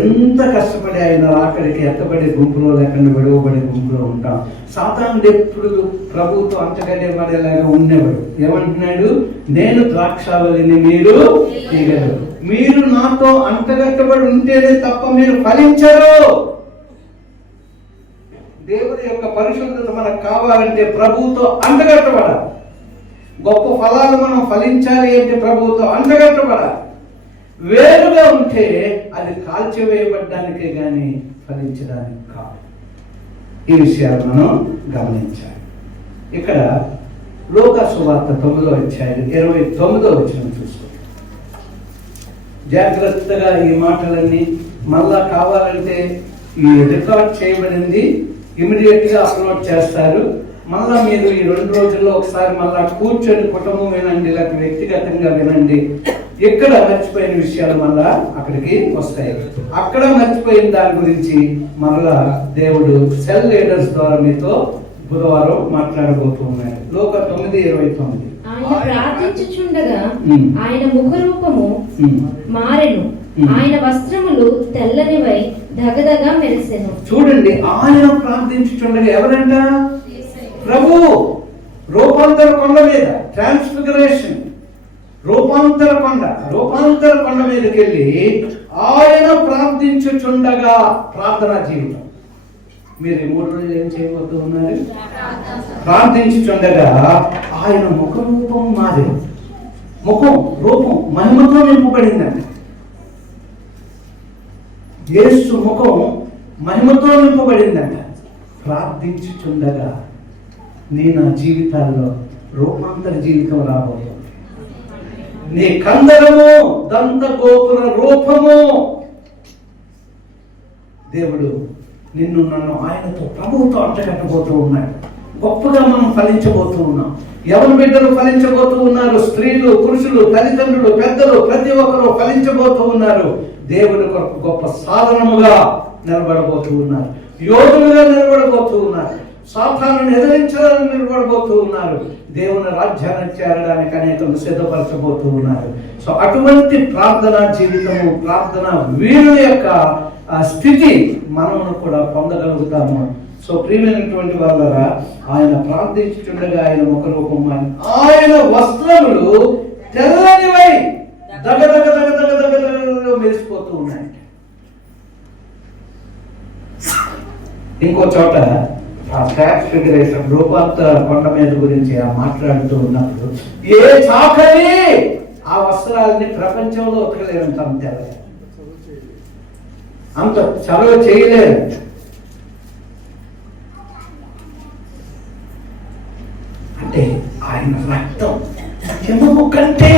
ఎంత కష్టపడి ఆయన అక్కడికి ఎత్తబడే గుంపులో లేకుండా విడవబడే గుంపులో ఉంటాం. సాతానుడు ఎప్పుడు ప్రభుతో అంటగడేలాగా ఉండేవాడు. ఏమంటున్నాడు? నేను ద్రాక్షావళిని, మీరు తీగలు. మీరు నాతో అంటగట్టబడి ఉంటేనే తప్ప మీరు ఫలించరు. దేవుని యొక్క పరిశుద్ధత మనకు కావాలంటే ప్రభువుతో అంటగట్టబడాలి. గొప్ప ఫలాలు మనం ఫలించాలి అంటే ప్రభువుతో అంటగట్టబడాలి. వేరుగా ఉంటే అది కాల్చివేయబడ్డానికే కానీ ఫలించడానికి కాదు. ఈ విషయాలు మనం గమనించాలి. ఇక్కడ లూకా సువార్త 9వ అధ్యాయం 29వ వచనం చూసుకోండి. జాగ్రత్తగా ఈ మాటలన్నీ మళ్ళా కావాలంటే ఈ రికార్డ్ చేయబడింది, ఇమీడియట్ గా అప్లోడ్ చేస్తారు. మళ్ళా మీరు ఈ 2 రోజుల్లో ఒకసారి మళ్ళా కూర్చొని కుటుంబం వినండి, లేకపోతే వ్యక్తిగతంగా వినండి. ఎక్కడ మర్చిపోయిన విషయాలు మళ్ళా అక్కడికి వస్తాయి. అక్కడ మర్చిపోయిన దాని గురించి మళ్ళా దేవుడు సెల్ లీడర్స్ ద్వారా మీతో బుధవారం మాట్లాడబోతున్నాడు. లూకా 9:29. ఆయన ప్రార్థించుచుండగా ఆయన ముఖ రూపము మారెను, ఆయన వస్త్రములు తెల్లనివై దగదగా మెరిసెను. చూడండి, ఆయన ప్రార్థించుచుండగా ఎవరంట? ప్రభు. రూపాంతర కొండ మీద, ట్రాన్స్ఫిగరేషన్, రూపాంతర కొండ మీదకి వెళ్ళి ఆయన ప్రార్థించుచుండగా ప్రార్థనా జీవితం. మీరు ఈ 3 రోజులు ఏం చేయబోతూ ఉన్నారు? ప్రార్థించుచుండగా ఆయన ముఖ రూపం మాది, రూపం మహిమతో నింపబడిందండి. యేసు ముఖం మహిమతో నింపబడిందంట. ప్రార్థించుచుండగా నీ నా జీవితాల్లో రూపాంతర జీవితం రాబోతుంది. నీ కందరము, దంత గోపుర రూపము. దేవుడు నిన్ను నన్ను ఆయనతో ప్రభువుతో అంటగట్టబోతూ ఉన్నాడు. గొప్పగా మనం ఫలించబోతూ ఉన్నాం. ఎవరి బిడ్డలు ఫలించబోతూ ఉన్నారు? స్త్రీలు, పురుషులు, తల్లిదండ్రులు, పెద్దలు, ప్రతి ఒక్కరు ఫలించబోతూ ఉన్నారు. దేవుని కొరకు గొప్ప సాధనముగా నిలబడబోతూ ఉన్నారు. యోధులుగా నిలబడబోతూ ఉన్నారు. సాతానుని ఎదిరించాలని నిలబడబోతూ ఉన్నారు. దేవుని రాజ్యాన్ని చేరడానికి అనేకలు సిద్ధపరచబోతూ ఉన్నారు. సో అటువంటి ప్రార్థనా జీవితము, ప్రార్థన వీరుల యొక్క స్థితి మనము కూడా పొందగలుగుతాము. సో ప్రియమైనటువంటి వాళ్ళరా, ఆయన ప్రార్థించుచుండగా ఆయన ముఖ రూపం, ఆయన వస్త్రములు తెల్లనివై దగదగ మెరిసిపోతూ ఉన్నాయి. ఇంకో చోట ఆ ట్రాన్స్ఫిగరేషన్, రూపాంతర కొండ మీద గురించి మాట్లాడుతూ ఉన్నప్పుడు ఏ చాకలి ఆ వస్త్రాలని ప్రపంచంలో ఉతకలేరంట. అంత చలవ చేయలేరు. అంటే ఆయన రక్తం ఎముము కంటే,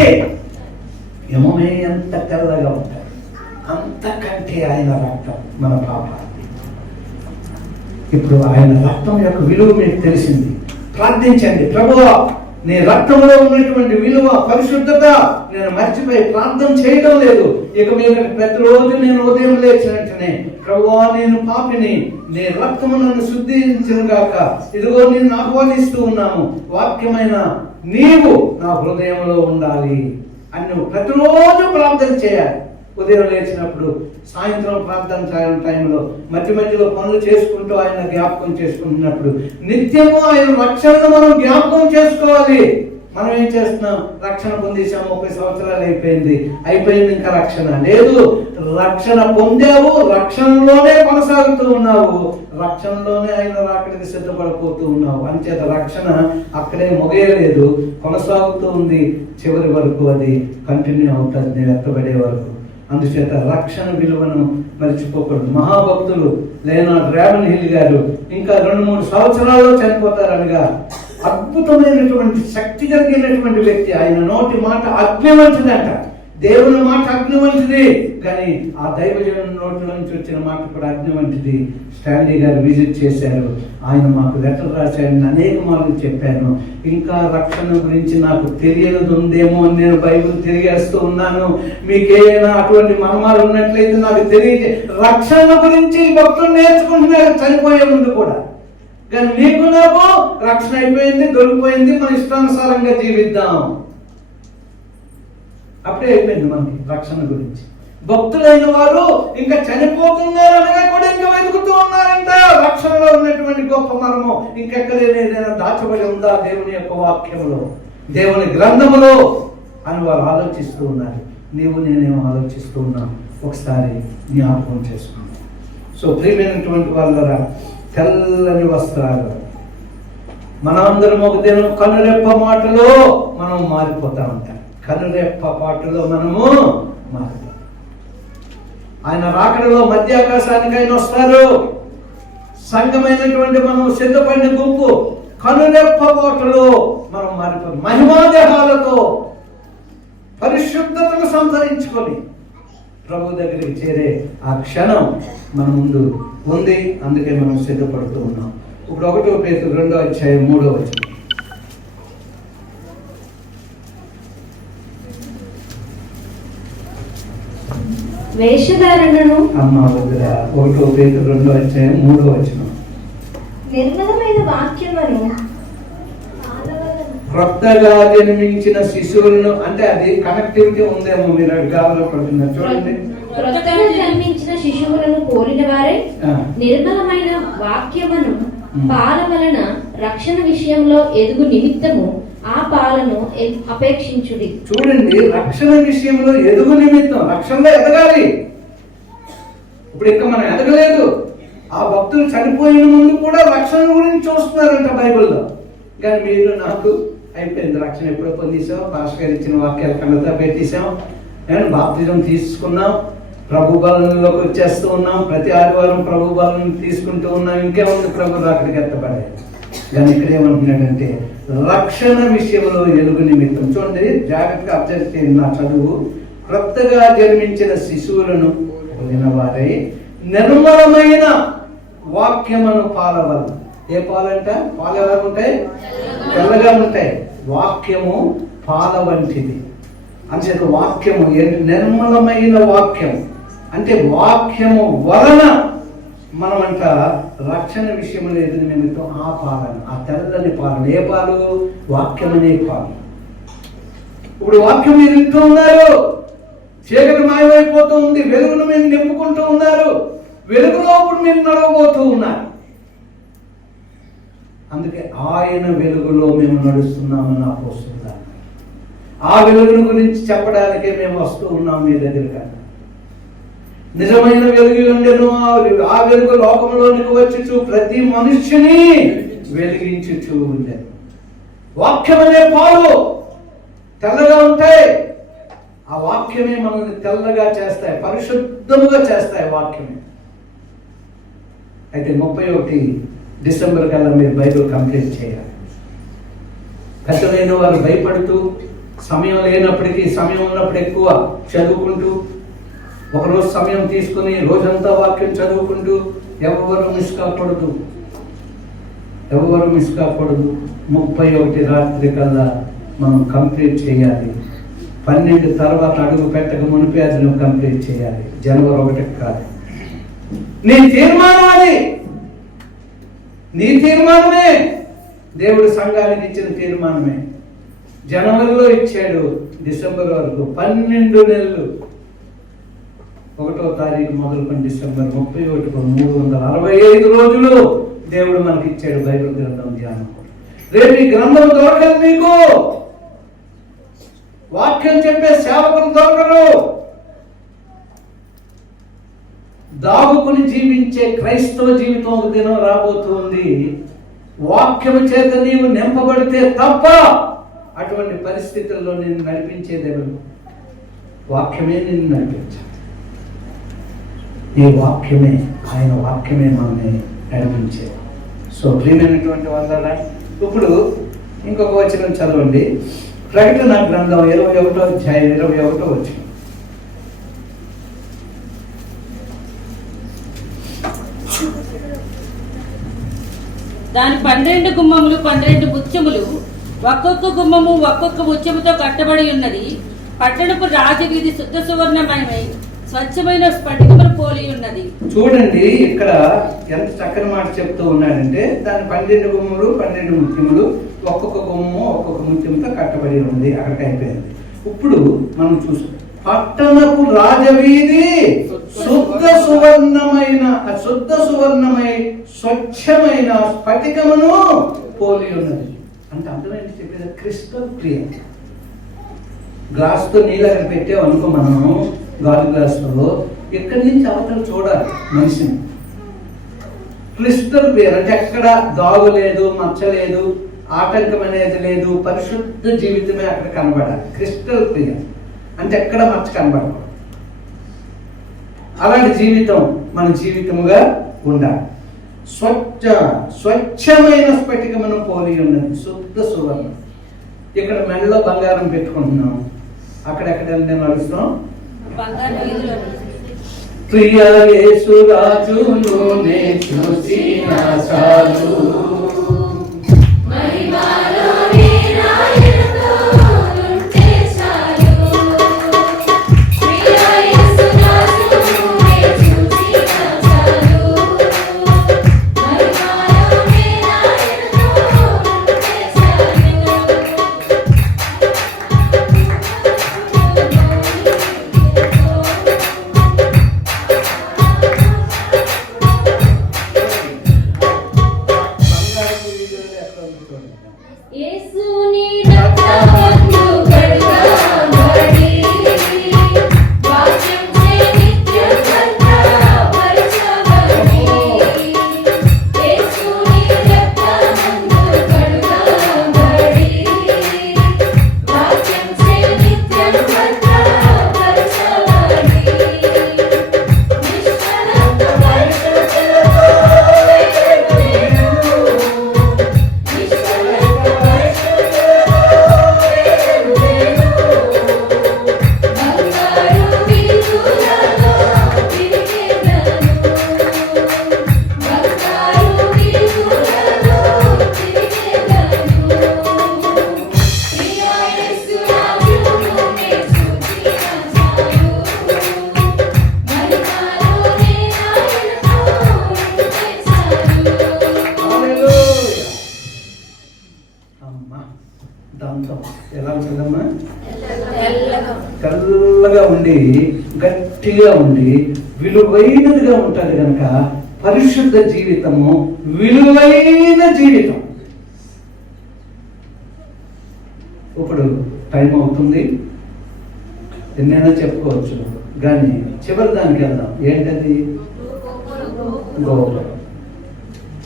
ఎముమే ఎంత తెల్లగా ఉంటారు, అంతకంటే ఆయన రక్తం మన పాపాన్ని. ఇప్పుడు ఆయన రక్తం యొక్క విలువ మీకు తెలిసింది. ప్రార్థించండి, ప్రభువా నీ రక్తంలో ఉన్నటువంటి విలువ, పరిశుద్ధత నేను మర్చిపోయి ప్రార్థన చేయడం లేదు. ఇక మీద ప్రతిరోజు నేను ఉదయం లేచిన వెంటనే, ప్రభువా నేను పాపిని, నీ రక్తము నన్ను శుద్ధించును గాక, ఇదిగో నేను ఆహ్వానిస్తూ ఉన్నాను, వాక్యమైన నీవు నా హృదయంలో ఉండాలి అని నువ్వు ప్రతిరోజు ప్రార్థన చేయాలి. ఉదయం లేచినప్పుడు, సాయంత్రం ప్రార్థన టైంలో, మధ్యలో పనులు చేసుకుంటూ ఆయన జ్ఞాపకం చేసుకుంటున్నప్పుడు నిత్యము ఆయన రక్షణను మనం జ్ఞాపకం చేసుకోవాలి. మనం ఏం చేస్తున్నాం? రక్షణ పొందేసాము, 30 సంవత్సరాలు అయిపోయింది, ఇంకా రక్షణ లేదు. రక్షణ పొందావు, రక్షణలోనే కొనసాగుతూ ఉన్నావు, రక్షణలోనే ఆయన రాకడికి సిద్ధపడిపోతూ ఉన్నావు. అంచేత రక్షణ అక్కడే ముగియలేదు, కొనసాగుతూ ఉంది. చివరి వరకు అది కంటిన్యూ అవుతుంది, నేను ఎత్తబడే వరకు. అందుచేత రక్షణ విలువను మర్చిపోకూడదు. మహాభక్తులు లేనార్డ్ రావెన్హిల్ గారు ఇంకా 2-3 సంవత్సరాల్లో చనిపోతారనగా, అద్భుతమైనటువంటి శక్తి కలిగినటువంటి వ్యక్తి. ఆయన నోటి మాట అగ్నివంటిదంట. దేవుని మాట అగ్ని వంటిది, కానీ ఆ దైవజనుని నోటి నుంచి వచ్చిన మాట కూడా అగ్ని వంటిది. స్టాన్లీ గారు విజిట్ చేశారు, ఆయన మాకు లెటర్ రాశారని అనేక మార్లు చెప్పాను. ఇంకా రక్షణ గురించి నాకు తెలియదు ఉందేమో అని నేను బైబిల్ తిరిగేస్తూ ఉన్నాను. మీకేమైనా అటువంటి మర్మాలు ఉన్నట్లయితే నాకు తెలియజే. రక్షణ గురించి భక్తులు నేర్చుకుంటున్నారు చనిపోయే ముందు కూడా, కానీ నీకు నాకు రక్షణ అయిపోయింది, దొరికిపోయింది, మన ఇష్టానుసారంగా జీవిద్దాం. అప్పుడే అయిపోయింది మనకి రక్షణ గురించి. భక్తులైన వారు ఇంకా చనిపోతున్నారు అనగా కూడా ఇంకా వెతుకుతూ ఉన్నారంట. రక్షణలో ఉన్నటువంటి గొప్ప మర్మం ఇంకెక్కడైనా ఏదైనా దాచబడి ఉందా దేవుని యొక్క వాక్యములో, దేవుని గ్రంథములో అని వారు ఆలోచిస్తూ ఉన్నారు. నీవు నేనేమో ఆలోచిస్తూ ఉన్నాను. ఒకసారి జ్ఞాపకం చేసుకున్నాం. సో ప్రియమైనటువంటి వాళ్ళరా, తెల్లని వస్త్రాలు మనమందరం ఒక దినం కనురెప్ప మాటలో మనం మారిపోతా ఉంటాం. కనురెప్ప పాటలో మనము మారిపోతాం. ఆయన రాకడలో మధ్య ఆకాశానికి ఆయన వస్తారు. సంఘమైనటువంటి మనం సిద్ధపడిన గుంపు కనురెప్ప పాటలో మనం మారిపోతాం. మహిమాదేహాలతో పరిశుద్ధతను సంతరించుకొని ప్రభు దగ్గరికి చేరే ఆ క్షణం మన ముందు ఉంది. అందుకే మనం సిద్ధపడుతూ ఉన్నాం. ఇప్పుడు 1 పేతురు 2వ అధ్యాయం 3వ వచనం. వేషధారణను అమ్మ వద్దురా. 1 పేతురు 2వ అధ్యాయం 3వ వచనం. నిర్మలమైన వాక్యమును క్రొత్తగా జన్మించిన శిశువులను, అంటే అది కనెక్టివిటీ ఉందేమో, మీరు గాల్లో పడుతున్నారు చూడండి. క్రొత్తగా జన్మించిన శిశువులను కోరిన వారే నిర్మలమైన వాక్యమును పాల వలన రక్షణ విషయంలో ఎదుగు నిమిత్తము ఆ పాలను అపేక్షించుడి. చూడండి, రక్షణ విషయంలో ఎదుగు నిమిత్తం, రక్షణలో ఎదగాలి. ఇప్పుడు ఇంకా మనం ఎదగలేదు. ఆ భక్తులు చనిపోయిన ముందు కూడా రక్షణ గురించి చూస్తున్నారంట బైబిల్లో. కానీ మీరు నాకు అయిపోయింది, రక్షణ ఎప్పుడో పొందేసాం, పాస్టర్ గారు ఇచ్చిన వాక్యాలు కళ్ళతో పెట్టేశాం, అండ్ బాప్తిజం తీసుకున్నాం, ప్రభు బలంలోకి వచ్చేస్తూ ఉన్నాం, ప్రతి ఆదివారం ప్రభు బలం తీసుకుంటూ ఉన్నాం, ఇంకేముంది ప్రభు రాకడికి ఎత్తపడే. కానీ ఇక్కడ ఏమంటున్నాడంటే రక్షణ విషయంలో ఎలుగు నిమిత్తం. చూడండి, జాగ్రత్తగా అబ్జర్వ్ చేయండి నా చదువు. క్రొత్తగా జన్మించిన శిశువులను వినవారై నిర్మలమైన వాక్యమును పాలవల్ల. ఏ పాలంట? పాలు ఎలా ఉంటాయి? తెల్లగా ఉంటాయి. వాక్యము పాల వంటిది. అంచేత వాక్యము నిర్మలమైన వాక్యం అంటే వాక్యము వలన మనమంట రక్షణ విషయంలో ఎదుగు నిమిత్తం ఆ పాలన, ఆ తెల్లని పాలన. ఏ పాలు? వాక్యం అనే పాలు. ఇప్పుడు వాక్యం మీరు వింటూ ఉన్నారు, చీకటి మాయమైపోతూ ఉంది, వెలుగును మీరు నింపుకుంటూ ఉన్నారు, వెలుగులో ఇప్పుడు మీరు నడవబోతూ ఉన్నారు. అందుకే ఆయన వెలుగులో మేము నడుస్తున్నామని అపోస్తున్నారు. ఆ వెలుగును గురించి చెప్పడానికే మేము వస్తూ ఉన్నాం మీ దగ్గర. నిజమైన వెలుగు ఉండెను, ఆ వెలుగు లోకంలోనికి వచ్చుచు ప్రతి మనుష్యుని వెలిగించుచు ఉండెను. వాక్యం అనే పాలు తెల్లగా ఉంటాయి. ఆ వాక్యమే మనల్ని తెల్లగా చేస్తాయి, పరిశుద్ధముగా చేస్తాయి వాక్యమే. అయితే 31 డిసెంబర్ కల్లా మీరు బైబిల్ కంప్లీట్ చేయాలి. పెద్దలైన వారు భయపడుతూ, సమయం లేనప్పటికీ సమయం ఉన్నప్పుడు ఎక్కువ చదువుకుంటూ, ఒకరోజు సమయం తీసుకుని రోజంతా వాక్యం చదువుకుంటూ ఎవరు మిస్ కాకూడదు. 31 రాత్రి కల్లా మనం కంప్లీట్ చేయాలి. 12 తర్వాత అడుగు పెట్టక మునిపే అది నువ్వు కంప్లీట్ చేయాలి. జనవరి 1 కాదు. నీ తీర్మానం అది, నీ తీర్మానమే. దేవుడు సంఘానికి ఇచ్చిన తీర్మానమే. జనవరిలో ఇచ్చాడు, డిసెంబర్ వరకు 12 నెలలు. 1వ తారీఖు మొదలుకొని డిసెంబర్ 31 365 రోజులు దేవుడు మనకి ఇచ్చాడు బైబిల్ గ్రంథం ధ్యానం. రేపు ఈ గ్రంథం దొరకదు మీకు. వాక్యం చెప్పే సేవకులు దొరకరు. దాగుకుని జీవించే క్రైస్తవ జీవితం ఒక దినం రాబోతుంది. వాక్యము చేత నీవు నింపబడితే తప్ప అటువంటి పరిస్థితుల్లో నిన్ను నడిపించేదేమో వాక్యమే నిన్ను నడిపించాలి. ఈ వాక్యమే, ఆయన వాక్యమే మనల్ని నడిపించేది. సో ప్రియమైనటువంటి వాళ్ళ, ఇప్పుడు ఇంకొక వచనం చదవండి. ప్రకటన గ్రంథం 21వ అధ్యాయం 21వ వచనం. దాని 12 గుమ్మములు 12 ముత్యములు, ఒక్కొక్క గుమ్మము ఒక్కొక్క ముత్యముతో కట్టబడి ఉన్నది. పట్టణపు రాజవీధి శుద్ధ సువర్ణమయమై స్వచ్ఛమైన స్ఫటికమును పోలి ఉన్నది. చూడండి ఇక్కడ ఎంత చక్కని మాట చెప్తూ ఉన్నాడంటే దాని 12 గుమ్మలు 12 ముత్యములు, ఒక్కొక్క గుమ్మము ఒక్కొక్క ముత్యంతో కట్టబడి ఉంది. అక్కడికి అయిపోయింది. ఇప్పుడు మనం చూసాం పట్టణపు రాజవీధి శుద్ధ సువర్ణమై స్వచ్ఛమైన స్ఫటికమును పోలి ఉన్నది. అంటే అర్థం ఏంటి చెప్పేది? Crystal clear. గ్లాస్ తో నీళ్ళు అక్కడ పెట్టావు అనుకో, మనం గాజు గ్లాస్ లో ఎక్కడి నుంచి అవతల చూడాలి మనిషిని. క్రిస్టల్ క్లియర్ అంటే ఎక్కడ దాగు లేదు, మచ్చ లేదు, ఆటంకం అనేది లేదు, పరిశుద్ధ జీవితమే అక్కడ కనబడాలి. క్రిస్టల్ క్లియర్ అంటే ఎక్కడ మచ్చ కనబడకూడదు. అలాంటి జీవితం మన జీవితముగా ఉండాలి. స్వచ్ఛమైన స్ఫటికమును పోలి ఉన్నది, శుద్ధ సువర్ణం. ఇక్కడ మెడలో బంగారం పెట్టుకుంటున్నాం, అక్కడెక్కడ నడుస్తున్నాం బంగారు వీధిలో. ప్రియ యేసు రాజును నే చూసిన చాలు, ఎలా ఉంటుందమ్మా? తెల్లగా ఉండి గట్టిగా ఉండి విలువైనదిగా ఉంటుంది కనుక పరిశుద్ధ జీవితము విలువైన జీవితం. ఇప్పుడు టైం అవుతుంది, ఎన్నైనా చెప్పుకోవచ్చు, కానీ చివరి దానికి వెళ్దాం. ఏంటది? గోపురం.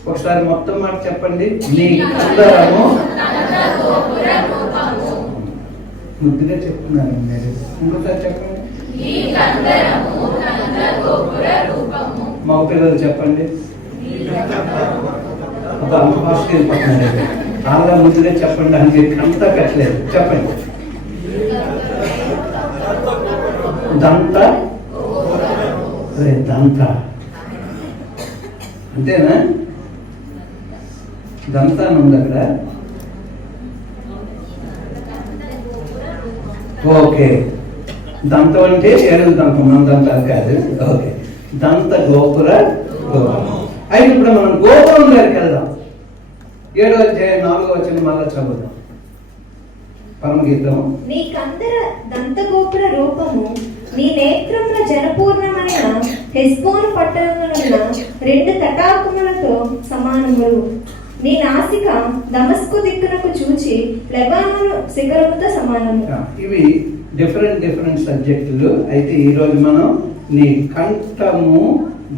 ఒకసారి మొత్తం మాట చెప్పండి. నీ అందరము ముద్దుగా చెప్తున్నాను మీరు. ఇంకోసారి చెప్పండి. మగ పిల్లలు చెప్పండి. ఒక అంత ఫాస్ట్ వెళ్ళిపోతున్నారు. అలా ముద్దుగా చెప్పండి అని చెప్పి అంతా పెట్టలేదు. చెప్పండి. దంత దంత అంతేనా? దంత అని ఉంది అక్కడ. ఓకే, దంతం అంటే ఏడు దంతం, మన దంతాలు కాదు. ఓకే, దంత గోపుర గోపురం. అయితే ఇప్పుడు మనం గోపురం దగ్గరికి వెళ్దాం. 7వ అధ్యాయం 4వ వచనం మళ్ళా చదువుదాం. పరమగీతం. నీకందర దంత గోపుర రూపము నీ నేత్రముల జనపూర్ణమైన హెస్బోను పట్టణమునున్న 2 తటాకములతో సమానములు. నీ నాసిక దమస్కు దిక్కునకు చూచి లెబానోను శిఖరముతో సమానము. ఇవి డిఫరెంట్ సబ్జెక్టులు. అయితే ఈరోజు మనం నీ కంఠము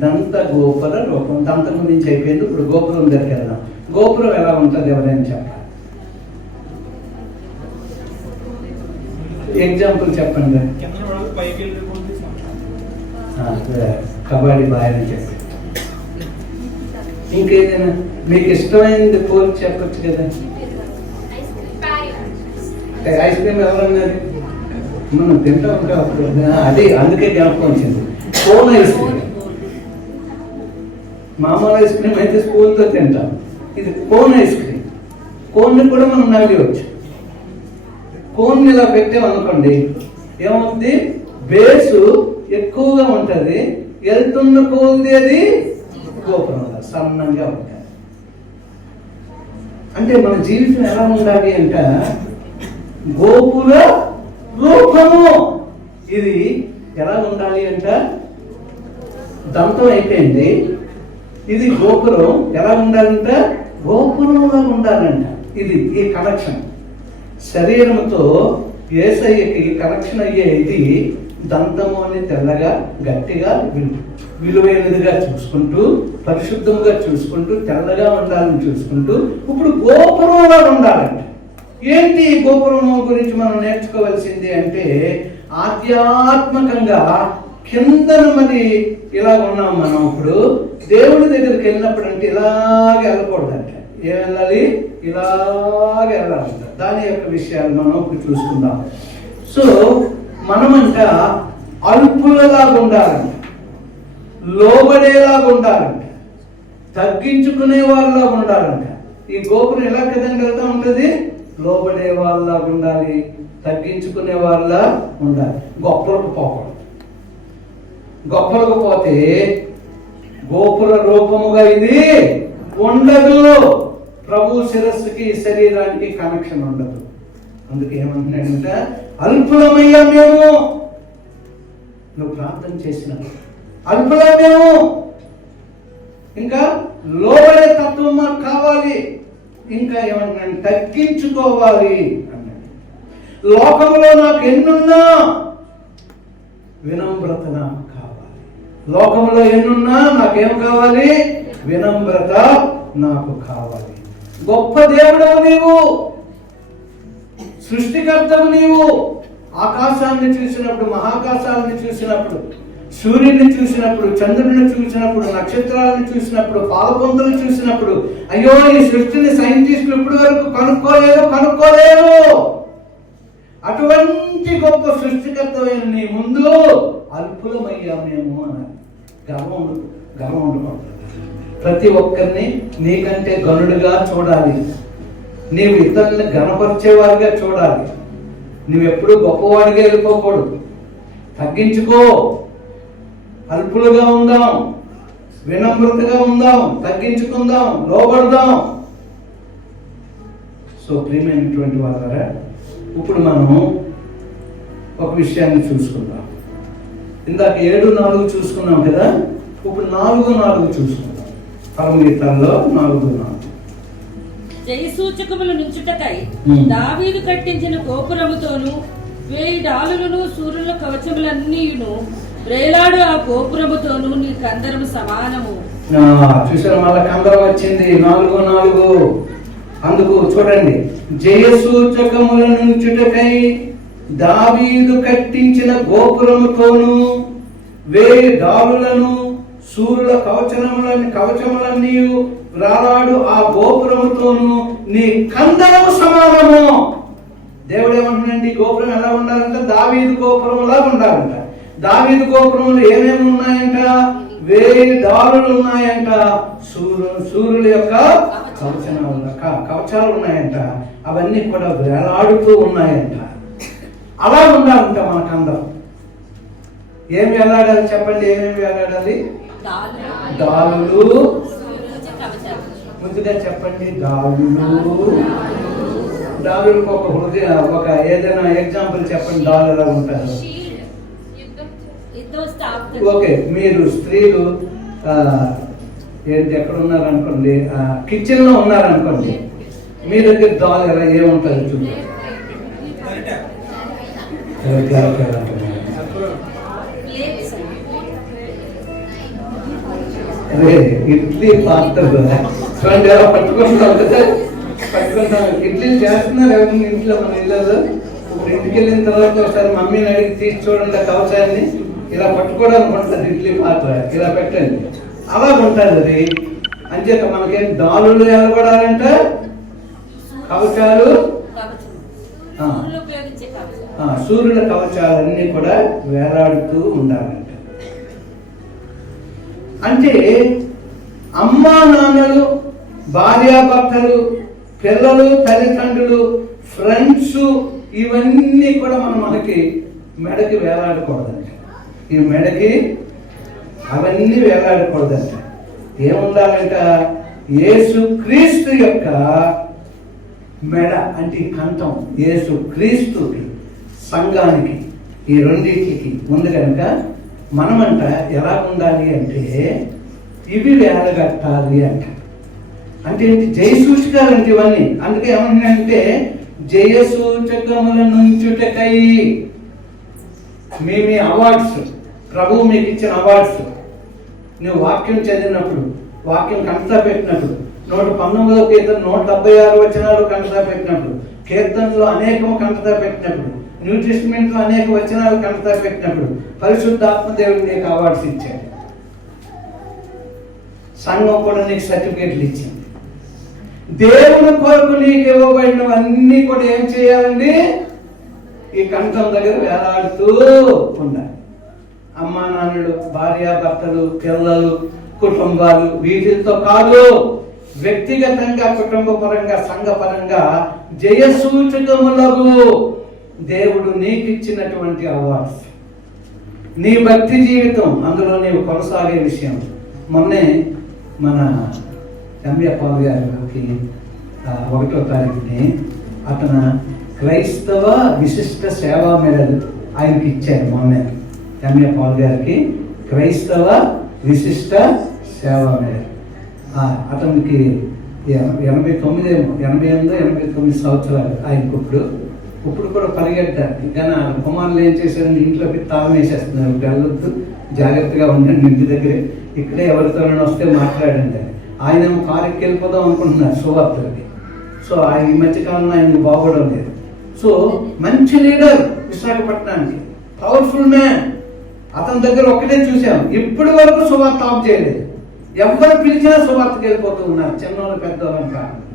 దంత గోపుర రూపం. దంతం గురించి అయిపోయింది. ఇప్పుడు గోపురం దగ్గరికి వెళ్దాం. గోపురం ఎలా ఉంటుంది ఎవరైనా చెప్పాలి? ఎగ్జాంపుల్ చెప్పండి. కబడ్డీ బాయ్ అని చెప్పండి. ఇంకేదైనా మీకు ఇష్టమైనది కోరి చెప్పచ్చు కదా. ఐస్ క్రీమ్ ఎవరన్నారు? మనం తింటా ఉంటాం అప్పుడు. అది అందుకే జ్ఞాపకం వచ్చింది. Cone ice cream. మామూలు ఐస్ క్రీమ్ అయితే స్పూన్తో తింటాం. ఇది కోన్ ఐస్ క్రీమ్. కోన్ని కూడా మనం నవ్వచ్చు. కోన్ ఇలా పెట్టామనుకోండి, ఏమవుతుంది? బేసు ఎక్కువగా ఉంటుంది, వెళ్తున్న కొద్ది అది గోపురం సన్నంగా ఉంటుంది. అంటే మన జీవితం ఎలా ఉండాలి అంట, గోపుర రూపము. ఇది ఎలా ఉండాలి అంట, దంతం అయిపోయింది, ఇది గోపురం ఎలా ఉండాలంట, గోపురంగా ఉండాలంట. ఇది ఈ కనెక్షన్ శరీరంతో యేసయ్యకి కనెక్షన్ అయ్యే ఇది దంతము అని తెల్లగా గట్టిగా విలువైనదిగా చూసుకుంటూ, పరిశుద్ధంగా చూసుకుంటూ, తెల్లగా ఉండాలని చూసుకుంటూ ఇప్పుడు గోపురంగా ఉండాలంట. ఏంటి గోపురం గురించి మనం నేర్చుకోవాల్సింది అంటే, ఆధ్యాత్మికంగా కిందన మరి ఇలా ఉన్నాం మనం. ఇప్పుడు దేవుడి దగ్గరికి వెళ్ళినప్పుడు అంటే ఇలాగే వెళ్ళకూడదంట. ఏం వెళ్ళాలి, ఇలాగే వెళ్ళాలంట. దాని యొక్క విషయాలు మనం ఇప్పుడు చూసుకుందాం. సో మనమంట అల్పులలాగా ఉండాలంట, లోబడేలాగా ఉండాలంట, తగ్గించుకునే వాళ్ళలాగా ఉండాలంట. ఈ గోపురం ఎలా కదండి వెళ్తా ఉంటుంది, లోబడే వాళ్ళలాగా ఉండాలి, తగ్గించుకునే వాళ్ళ ఉండాలి. గొప్పలకు పోకూడదు. గొప్పలకు పోతే గోపుర రూపముగా ఇది ఉండదు. ప్రభు శిరస్సుకి శరీరానికి కనెక్షన్ ఉండదు. అందుకే ఏమంటున్నాడంటే, అల్పులమయ్యా మేము. నువ్వు ప్రార్థన చేసిన అల్పులం మేము, ఇంకా లోబడే తత్వం మాకు కావాలి, ఇంకా ఏమన్నా తగ్గించుకోవాలి అన్నాడు. లోకంలో నాకు ఎన్నున్నా వినమ్రత నాకు కావాలి. లోకంలో ఎన్నున్నా నాకేం కావాలి, వినమ్రత నాకు కావాలి. గొప్ప దేవుడవు నీవు, సృష్టికర్తవు నీవు. ఆకాశాన్ని చూసినప్పుడు, మహాకాశాలను చూసినప్పుడు, సూర్యుడిని చూసినప్పుడు, చంద్రుడిని చూసినప్పుడు, నక్షత్రాలను చూసినప్పుడు, పాలపొందులు చూసినప్పుడు, అయ్యో ఈ సృష్టిని సైంటిస్టులు ఇప్పటి వరకు కనుక్కోలేరు. అటువంటి గొప్ప సృష్టికర్తమైన నీ ముందు అల్పులమయ్యా మేము అన్నారు. గర్వం ఉండకూడదు. ప్రతి ఒక్కరిని నీకంటే గనుడుగా చూడాలి. నీవు ఇతరులను గణపరిచేవారుగా చూడాలి. నువ్వెప్పుడు గొప్పవాడిగా వెళ్ళిపోకూడదు. తగ్గించుకో, అల్పులుగా ఉందాం, వినమ్రతగా ఉందాం, తగ్గించుకుందాం, లోబడదాం. సో ప్రియమైనటువంటి వాళ్ళరా, ఇప్పుడు మనం ఒక విషయాన్ని చూసుకుందాం. ఇందాక 7:4 చూసుకున్నాం కదా, ఇప్పుడు 4:4 చూసుకుందాం. పరమగీతాల్లో 4:4. జయ సూచకములు నుంచుటకై దావీదు కట్టించిన గోపురముతోను 1000 డాలులను సూర్యుల కవచములన్నీయును వేలాడు ఆ గోపురముతోను నీ కందరము సమానము. చూసారు, మళ్ళా కందరం వచ్చింది 4:4. అందుకు చూడండి, జయ సూచకముల నుంచుటకై దావీదు కట్టించిన గోపురముతోను 1000 డాలులను సూర్యుల కవచములన్నీ రాలాడు ఆ గోపురముతోను నీ కందరము సమానము. దేవుడు ఏమంటున్నాడండి, గోపురం ఎలా ఉండాలంట, దావీదు గోపురంలా ఉండాలంట. దావీదు గోపురంలో ఏమేమి ఉన్నాయంట, 1000 డాలులు ఉన్నాయంట. సూర్యుల యొక్క కవచాలు ఉన్నాయంట. అవన్నీ కూడా వేలాడుతూ ఉన్నాయంట. అలా ఉండాలంట మనకందరం. ఏం వేలాడాలి చెప్పండి, ఏమేమి వేలాడాలి? డాలులు. ముందుగా చెప్పండి, డాలులకు ఒక ఏదైనా ఎగ్జాంపుల్ చెప్పండి. డాలు ఎలా ఉంటారు? ఓకే, మీరు స్త్రీలు ఏంటి ఎక్కడ ఉన్నారనుకోండి, కిచెన్ లో ఉన్నారనుకోండి, మీ దగ్గర డాల్ ఎలా ఏముంటుంది చూడండి. అదే ఇడ్లీ పాత్రలు చూడండి ఎలా పట్టుకుంటాం కదా, పట్టుకుంటాం. ఇడ్లీలు చేస్తున్నారు ఎవరిని ఇంట్లో, మన ఇళ్ళలో. ఇప్పుడు ఇంటికి వెళ్ళిన తర్వాత ఒకసారి మమ్మీని అడిగి తీసి చూడండి, కవచాన్ని ఇలా పట్టుకోవడానికి ఉంటుంది. ఇడ్లీ పాత్ర ఇలా పెట్టండి, అలా ఉంటుంది అది. అంచేత మనకేం డాలులు ఎలబడాలంట, కవచాలు, సూర్యుల కవచాలన్నీ కూడా వేలాడుతూ ఉండాలంట. అంటే అమ్మా నాన్నలు, భార్యాభర్తలు, పిల్లలు, తల్లిదండ్రులు, ఫ్రెండ్స్, ఇవన్నీ కూడా మనకి మెడకి వేలాడకూడదండి. ఈ మెడకి అవన్నీ వేలాడకూడదంట. ఏముండాలంట? యేసు క్రీస్తు యొక్క మెడ అంటే ఈ కంఠం, యేసు క్రీస్తుకి, సంఘానికి, ఈ రెండింటికి ఉంది కనుక మనమంట ఎలా ఉండాలి అంటే ఇవి వేలగట్టాలి అంట. అంటే జయసూచకాలు అంటే ఇవన్నీ. అందుకే ఏమంటే జయసూచకముల నుంచుటకై మీ అవార్డ్స్, ప్రభువు మీకు ఇచ్చిన అవార్డ్స్, నువ్వు వాక్యం చదివినప్పుడు, వాక్యం కంటతా పెట్టినప్పుడు, 119వ కీర్తన 176 వచనాలు కంటతా పెట్టినప్పుడు, కీర్తనలో అనేకము కంటతా పెట్టినప్పుడు, న్యూ టెస్టిమెంట్లో అనేక వచనాలు కంటతా పెట్టినప్పుడు పరిశుద్ధాత్మ దేవుడు నీకు అవార్డ్స్ ఇచ్చాడు. సంఘం కూడా నీకు సర్టిఫికేట్లు ఇచ్చింది. దేవుని కొరకు నీకు ఇవ్వబడినవన్నీ కూడా ఏం చేయాలండి? ఈ కంఠం దగ్గర వేలాడుతూ ఉండాలి. అమ్మా నాన్నలు, భార్యాభర్తలు, పిల్లలు, కుటుంబాలు, వీటితో కాదు, వ్యక్తిగతంగా, కుటుంబ పరంగా, సంఘపరంగా జయసూచకములకు దేవుడు నీకు ఇచ్చినటువంటి అవార్డ్స్, నీ భక్తి జీవితం, అందులో నీవు కొనసాగే విషయం. మొన్నే మన ఎంఏ పాల్ గారికి 1వ తారీఖుని అతను క్రైస్తవ విశిష్ట సేవా మెడల్ ఆయనకి ఇచ్చారు. మొన్నే ఎంఏ పాల్ గారికి క్రైస్తవ విశిష్ట సేవా మెడల్. అతనికి 89 సంవత్సరాలు ఆయనకు. ఇప్పుడు కూడా పరిగెట్టారు. కానీ ఆ కుమారులు ఏం చేశారంటే ఇంట్లోకి తాళం వేసేస్తున్నారు. వెళ్ళొద్దు, జాగ్రత్తగా ఉండండి ఇంటి దగ్గరే, ఇక్కడే ఎవరితోనైనా వస్తే మాట్లాడండి. ఆయన కారుకి వెళ్ళిపోదాం అనుకుంటున్నారు సువార్తలకి. సో ఆయన ఈ మధ్యకాలంలో ఆయనకు బాగోవడం లేదు. సో మంచి లీడర్ విశాఖపట్నానికి, పవర్ఫుల్ మ్యాన్. అతని దగ్గర ఒక్కటే చూసాం, ఇప్పటి వరకు సువార్త ఆఫ్ చేయలేదు. ఎవరు పిలిచినా సువార్తకి వెళ్ళిపోతూ ఉన్నారు. చిన్నోళ్ళు పెద్దవాళ్ళని కాకుండా,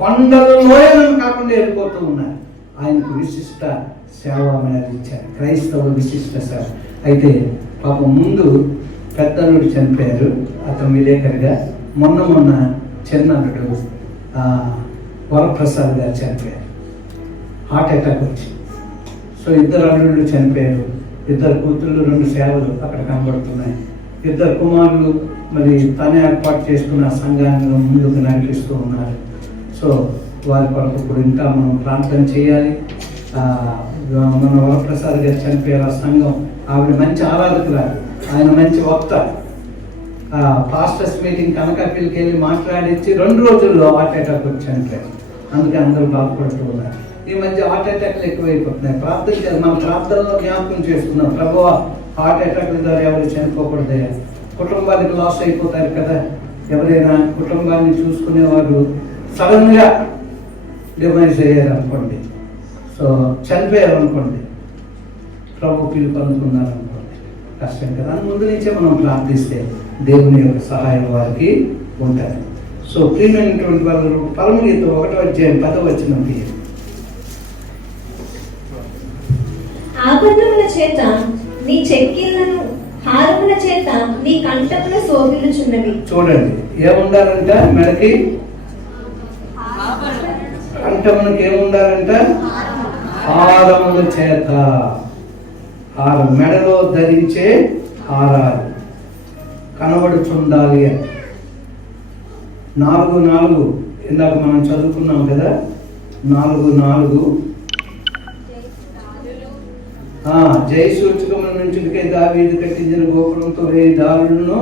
కొండలు లోయలను కాకుండా వెళ్ళిపోతూ ఉన్నారు. ఆయనకు విశిష్ట సేవ అనేది ఇచ్చారు, క్రైస్తవ విశిష్ట సేవ. అయితే పాపం ముందు పెద్దల్లుడు చనిపోయారు, అతను విలేకరిగా. మొన్న చిన్నల్లుడు వరప్రసాద్ గారు చనిపోయారు, హార్ట్ అటాక్ వచ్చి. సో 2 అల్లుళ్ళు చనిపోయారు, 2 కూతుళ్ళు, 2 సేవలు అక్కడ కనబడుతున్నాయి. 2 కుమారులు మరి తనే ఏర్పాటు చేసుకున్న సంఘాన్ని ముందుకు నడిపిస్తూ ఉన్నారు. సో వారి కొరకు ఇప్పుడు ఇంకా మనం ప్రార్థన చేయాలి. మన వరప్రసాద్ గారు చనిపోయారు. ఆ సంఘం, ఆవిడ మంచి ఆరాధకురాలు, ఆయన మంచి వక్త. పాస్టర్స్ మీటింగ్ కనకాపిల్లికి వెళ్ళి మాట్లాడించి 2 రోజుల్లో హార్ట్ అటాక్ వచ్చి చనిపోయారు. అందుకే అందరూ బాధపడుతూ ఉన్నారు. ఈ మధ్య హార్ట్ అటాక్లు ఎక్కువైపోతున్నాయి. ప్రార్థన చేయాలి. మన ప్రార్థనలో జ్ఞాపకం చేసుకున్నాం, ప్రభువా హార్ట్ అటాక్ల ద్వారా ఎవరు చనిపోకూడదే, కుటుంబానికి లాస్ అయిపోతారు కదా. ఎవరైనా కుటుంబాన్ని చూసుకునేవారు సడన్గా డిమైజ్ అయ్యారు అనుకోండి, సో చనిపోయారు అనుకోండి, ప్రభు పిలుపు అందుకున్నారు అనుకోండి, కష్టం కదా. ముందు నుంచే మనం ప్రార్థిస్తే దేవుని యొక్క సహాయం వారికి ఉంటుంది. సో ప్రియమైనటువంటి వాళ్ళు పరమగీతం 1వ అధ్యాయం 10వ వచనం. ఆభరణముల చేత నీ చెక్కిళ్లను, హారముల చేత నీ కంఠముల శోభిల్లుచున్నవి. చూడండి, ఏముండాలంట? మెడకి, కంఠమునకి ఏముండాలంట? హారముల చేత. హారం, మెడలో ధరించే హారాలు కనబడుచుండాలి అని. 4:4 ఇందాక మనం చదువుకున్నాం కదా. 4:4 జై సూచకముల నుంచి దావీదు కట్టించిన గోపురంతో 1000 దారులను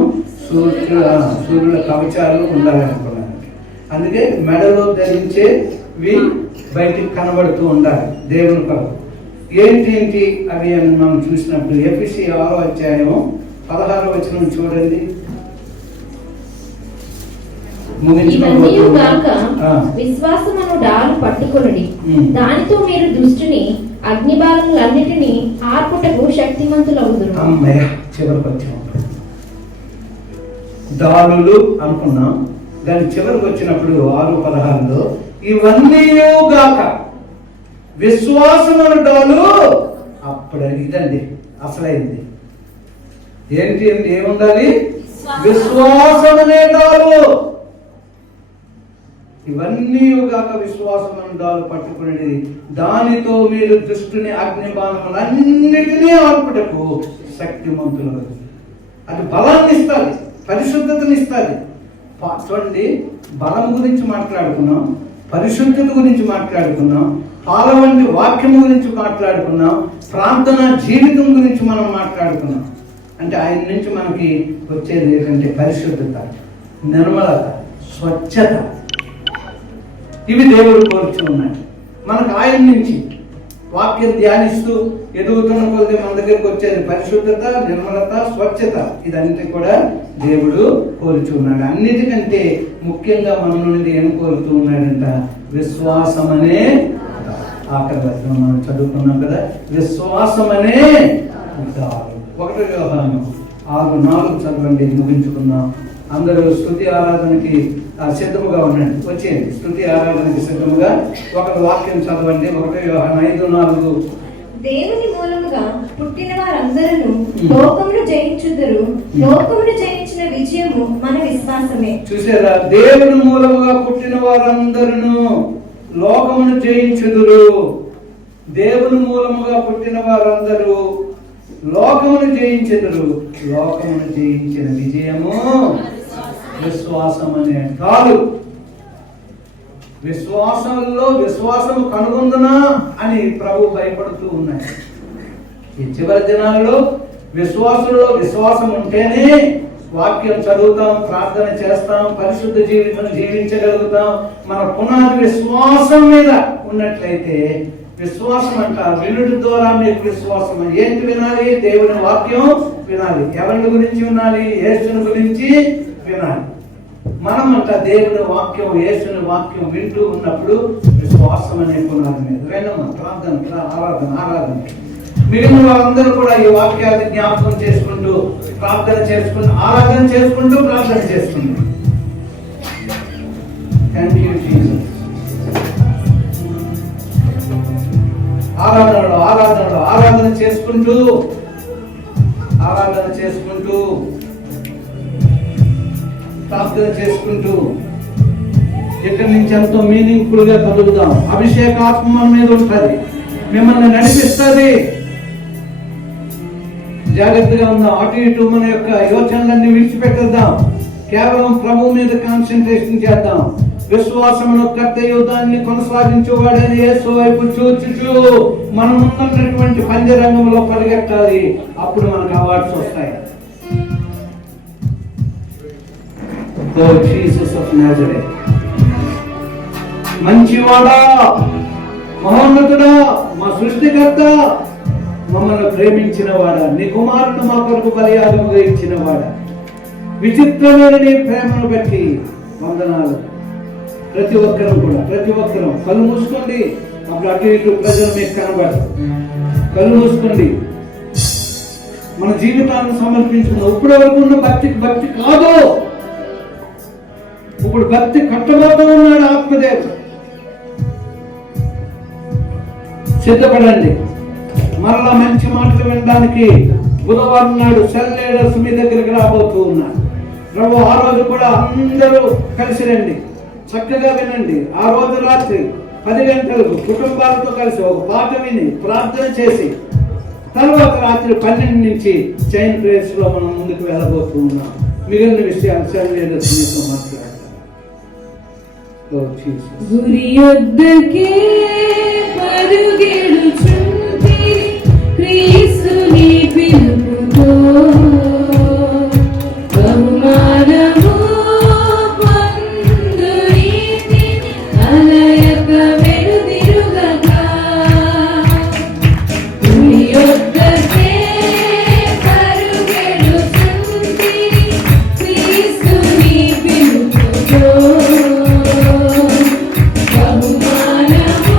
సూర్యుల కవచాలు ఉండాలనుకున్నాను. అందుకే మెడలో ధరించేవి బయటికి కనబడుతూ ఉండాలి దేవుని కొరకు. ఏంటి అవి అని మనం చూసినప్పుడు ఎఫెసీ 6వ అధ్యాయం 16వ వచనం చూడండి. విశ్వాసమును డాలు పట్టుకొనుడి, దానితో మీరు దుష్టుని అగ్నిబాణములన్నిటినీ ఆర్పుటకు శక్తిమంతులవుదురు. అమ్మయ్య, చివరికి వచ్చాం. డాలులు అనుకున్నాం, దాని చివరికి వచ్చినప్పుడు 6:16లో ఇవన్నీ గాక విశ్వాసమును డాలు. అప్పుడు ఇదండి అసలైంది. ఏంటి? ఏముండాలి? విశ్వాసమనే డాలు. ఇవన్నీ గాక విశ్వాసమును డాలు పట్టుకునేది, దానితో మీరు దుష్టుని అగ్నిబాణములన్నిటినీ ఆర్పుటకు శక్తిమంతులు. అది బలాన్ని ఇస్తుంది, పరిశుద్ధతని ఇస్తుంది. చూడండి, బలం గురించి మాట్లాడుకున్నాం, పరిశుద్ధత గురించి మాట్లాడుకున్నాం, పాల వంటి వాక్యం గురించి మాట్లాడుకున్నాం, ప్రార్థన జీవితం గురించి మనం మాట్లాడుకున్నాం. అంటే ఆయన నుంచి మనకి వచ్చేది ఏంటంటే పరిశుద్ధత, నిర్మలత, స్వచ్ఛత. ఇవి దేవుడు కోరుచు ఉన్నాడు. మనకు ఆయన నుంచి వాక్యం ధ్యానిస్తూ ఎదుగుతున్న కొద్ది మన దగ్గరికి వచ్చేది పరిశుద్ధత, నిర్మలత, స్వచ్ఛత. ఇదంతా కూడా దేవుడు కోరుచున్నాడు. అన్నిటికంటే ముఖ్యంగా మన నుండి ఏం కోరుతూ ఉన్నాడంట? విశ్వాసం అనే, ఆఖరి వచనం మనం చదువుకున్నాం కదా, విశ్వాసం అనే 1 యోహాను 6:4 చదవండి, ముగించుకుందాం. అందరూ స్తుతి ఆరాధనకి సిద్ధముగా ఉండండి. వచ్చేయండి, స్తుతి ఆరాధనకి సిద్ధముగా ఒక వాక్యం చదవండి. 1 యోహాను 5:4. దేవుని మూలముగా పుట్టిన వారందరూ లోకమును జయించుదురు, లోకమును జయించిన విజయము మన విశ్వాసమే. చూసారా? దేవుని మూలముగా పుట్టిన వారందరూ లోకమును జయించుదురు. దేవుని మూలముగా పుట్టిన వారందరూ లోకమును జయించెదరు. లోకమును జయించిన విజయము విశ్వాసం అనే కాదు. విశ్వాసంలో విశ్వాసము కనుగొందునా అని ప్రభు భయపడుతూ ఉన్నాయి. ఈ చివరి దినాల్లో విశ్వాసంలో విశ్వాసం ఉంటేనే వాక్యం చదువుతాం, ప్రార్థన చేస్తాం, పరిశుద్ధ జీవితం జీవించగలుగుతాం. మన పునాది విశ్వాసం మీద ఉన్నట్లయితే, విశ్వాసం అంట వినుడి ద్వారా మీకు విశ్వాసం. ఏంటి వినాలి? దేవుని వాక్యం వినాలి. ఎవరి గురించి వినాలి? యేసుని గురించి వినాలి. మనం అంట దేవుని వాక్యం, యేసుని వాక్యం వింటూ ఉన్నప్పుడు విశ్వాసం అనే పునాది మీద వినమ్మా. ప్రార్థన, ఆరాధన. మిగిలిన వాళ్ళందరూ కూడా ఈ వాక్యాన్ని జ్ఞాపకం చేసుకుంటూ, ప్రార్థన చేసుకుంటూ, ఆరాధన చేసుకుంటూ, ప్రార్థన చేసుకుంటూ. Thank you Jesus. ఆరాధన చేసుకుంటూ ప్రార్థన చేసుకుంటూ ఇక్కడి నుంచి ఎంతో మీనింగ్ఫుల్ గా కలుగుదాం. అభిషేకాత్మ మన మీద ఉంటుంది, మిమ్మల్ని నడిపిస్తుంది. జాగ్రత్తగా ఉందాం. అటు ఇటు మన యొక్క యోచనలన్నీ విడిచిపెట్టేద్దాం. కేవలం ప్రభు మీద కాన్సన్ట్రేషన్ చేద్దాం. విశ్వాసమును కర్తయు దాన్ని కొనసాగించేవాడని యేసు వైపు చూచుచు మనం ఉన్నటువంటి పంజరంగంలో పరిగెట్టాలి. అప్పుడు మనకు అవార్డ్స్ వస్తాయి. జీసస్ ఆఫ్ నాజరేత్, మంచివాడా, మహోన్నతుడా, మా సృష్టికర్త, మమ్మల్ని ప్రేమించిన వాడా, నీ కుమారుడు మా కొరకు బలియాగముగా ఇచ్చిన వాడా, విచిత్రమైన నీ ప్రేమను బట్టి వందనాలు. ప్రతి ఒక్కరం కళ్ళు మూసుకోండి. అప్పుడు అటు ఇటు ప్రజలు మీకు కనబడరు. కళ్ళు మూసుకోండి. మన జీవితాన్ని సమర్పించుకున్నాం. ఇప్పటి వరకు ఉన్న భక్తి కాదు. ఇప్పుడు భక్తి కట్టబోతూ ఉన్నాడు ఆత్మదేవుడు. సిద్ధపడండి. మరలా మంచి మాటలు వినడానికి బుధవారం నాడు సెల్ లీడర్స్ మీ దగ్గరికి రాబోతూ ఉన్నారు. ప్రభు ఆ రోజు కూడా అందరూ కలిసి రండి, చక్కగా వినండి. ఆ రోజు రాత్రి 10 గంటలకు కుటుంబాలతో కలిసి ఒక పాట విని ప్రార్థన చేసి, తర్వాత రాత్రి 12 నుంచి చైన్ ప్రేయర్స్ లో మనం ముందుకు వెళ్ళబోతూ ఉన్నాం. మిగిలిన విషయాలు సెల్ లీడర్స్ మీతో మాట్లాడతారు. గురి యొద్దకే పరుగెడుచుంటిరి క్రీస్తుని పిలుపుతో, బహుమానము పొందురీతిని అలయక వెనుదిరుగక. గురి యొద్దకే పరుగెడుచుంటిరి క్రీస్తుని పిలుపుతో, బహుమానము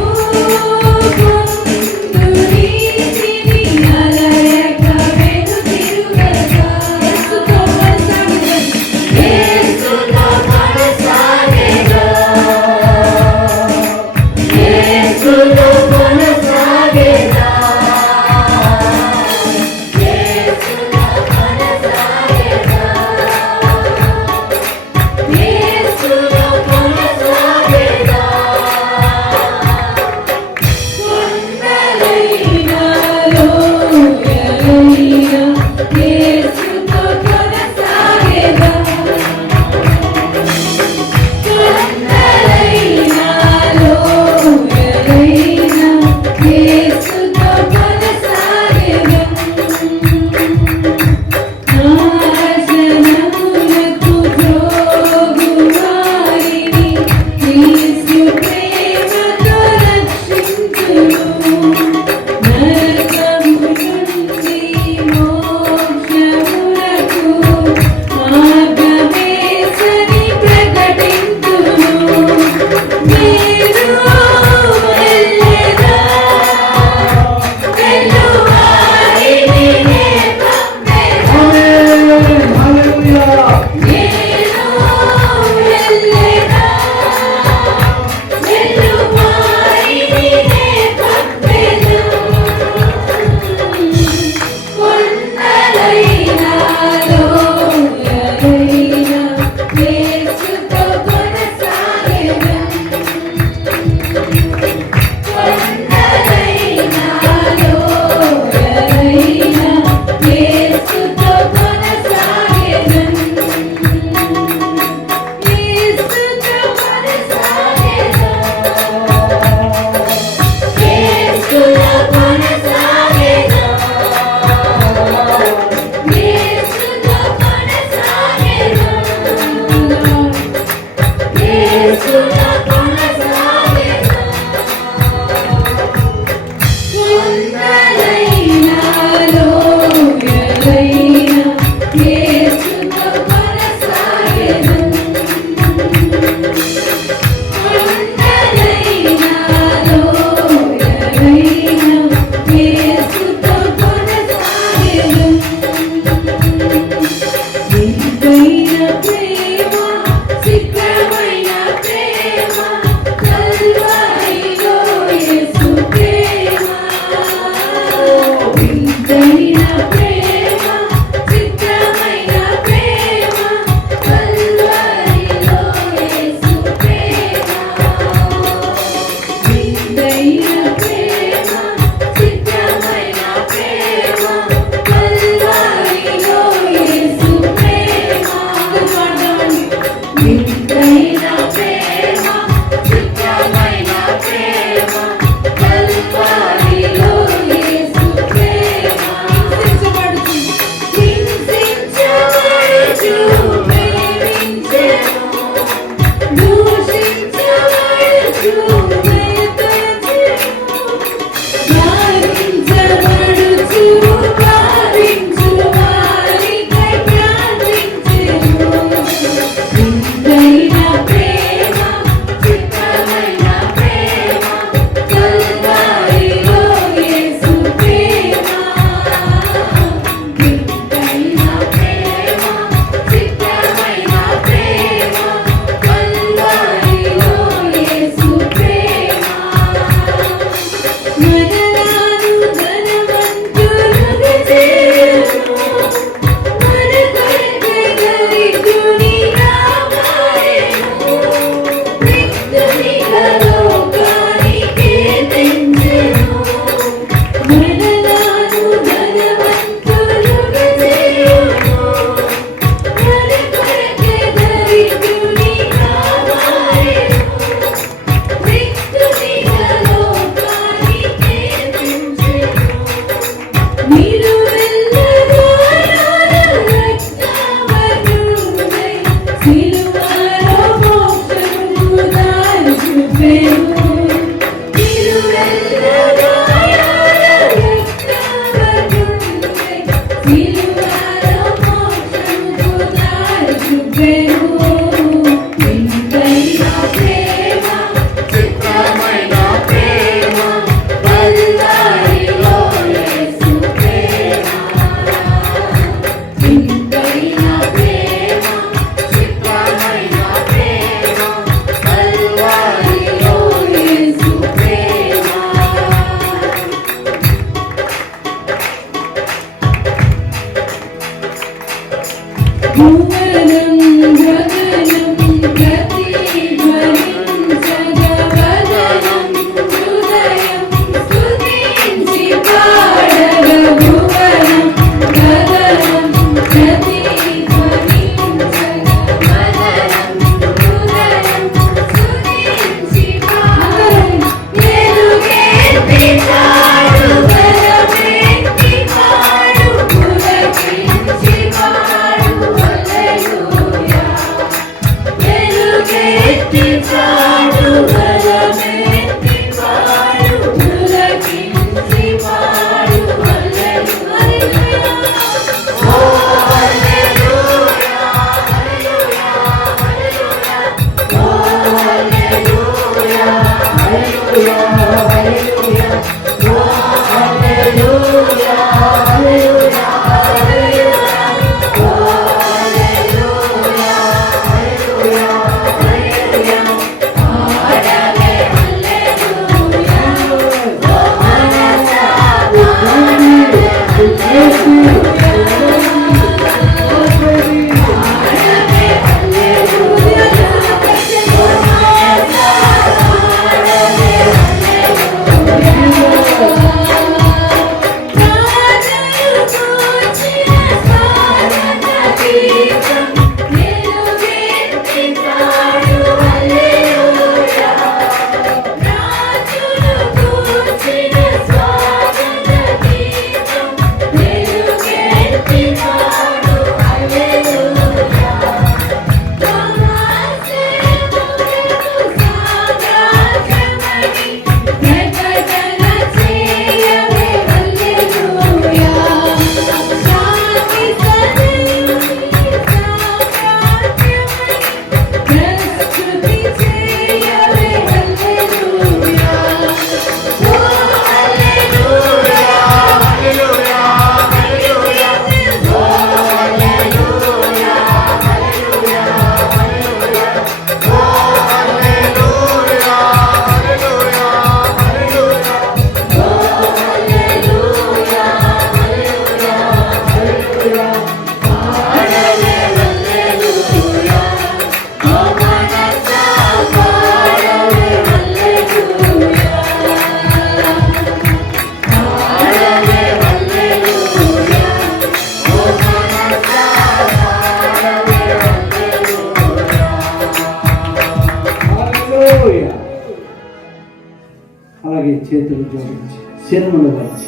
అలాగే చేతులు జోడించి శరములు వచ్చి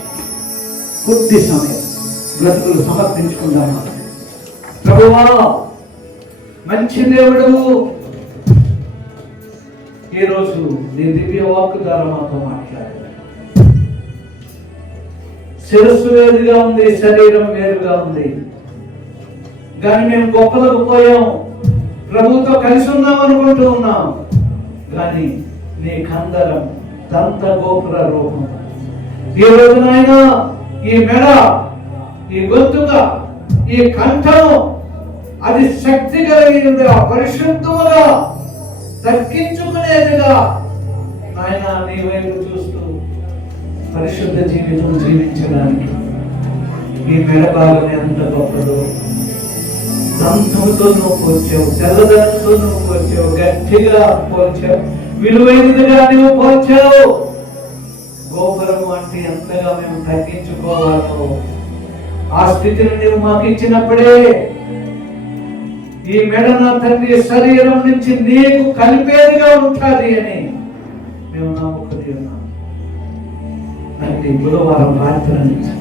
కొద్ది సమయం బ్రతుకులు సమర్పించుకుందామా. ప్రభువా, మంచి దేవుడు, ఈరోజు నీ దివ్య వాక్కు ద్వారా మాతో మాట్లాడారు. శిరస్సు వేరుగా ఉంది, శరీరం వేరుగా ఉంది, కానీ మేము గొప్పలకు పోయాం, ప్రభుతో కలిసి ఉన్నాం అనుకుంటూ ఉన్నాం. కానీ నీ కందరం దంత గోపుర రూపం ఈ రోజునైనా ఈ మెడ, ఈ గొంతుక, ఈ కంఠం అది శక్తి కలిగినదిగా, పరిశుద్ధముగా, తగ్గించుకునేదిగా ఆయన నీ వైపు చూస్తూ పరిశుద్ధ జీవితం జీవించడానికి ఈ మెడ భాగం ఎంత గొప్పదో. దంతంతో నువ్వు పోల్చావు, తెల్లదనంతో నువ్వు పోల్చావు, గట్టిగా పోల్చావు, విలువైనదిగా నువ్వు పోల్చావు. గోపురం అంటే ఎంతగా మేము తగ్గించుకోవాలో ఆ స్థితిని నువ్వు మాకు ఇచ్చినప్పుడే ఈ మెడ నా తండ్రి శరీరం నుంచి నీకు కలిపేదిగా ఉంటుంది అని మేము నమ్ముకుని ఉన్నాం. అంటే బుధవారం రాత్రి నుంచి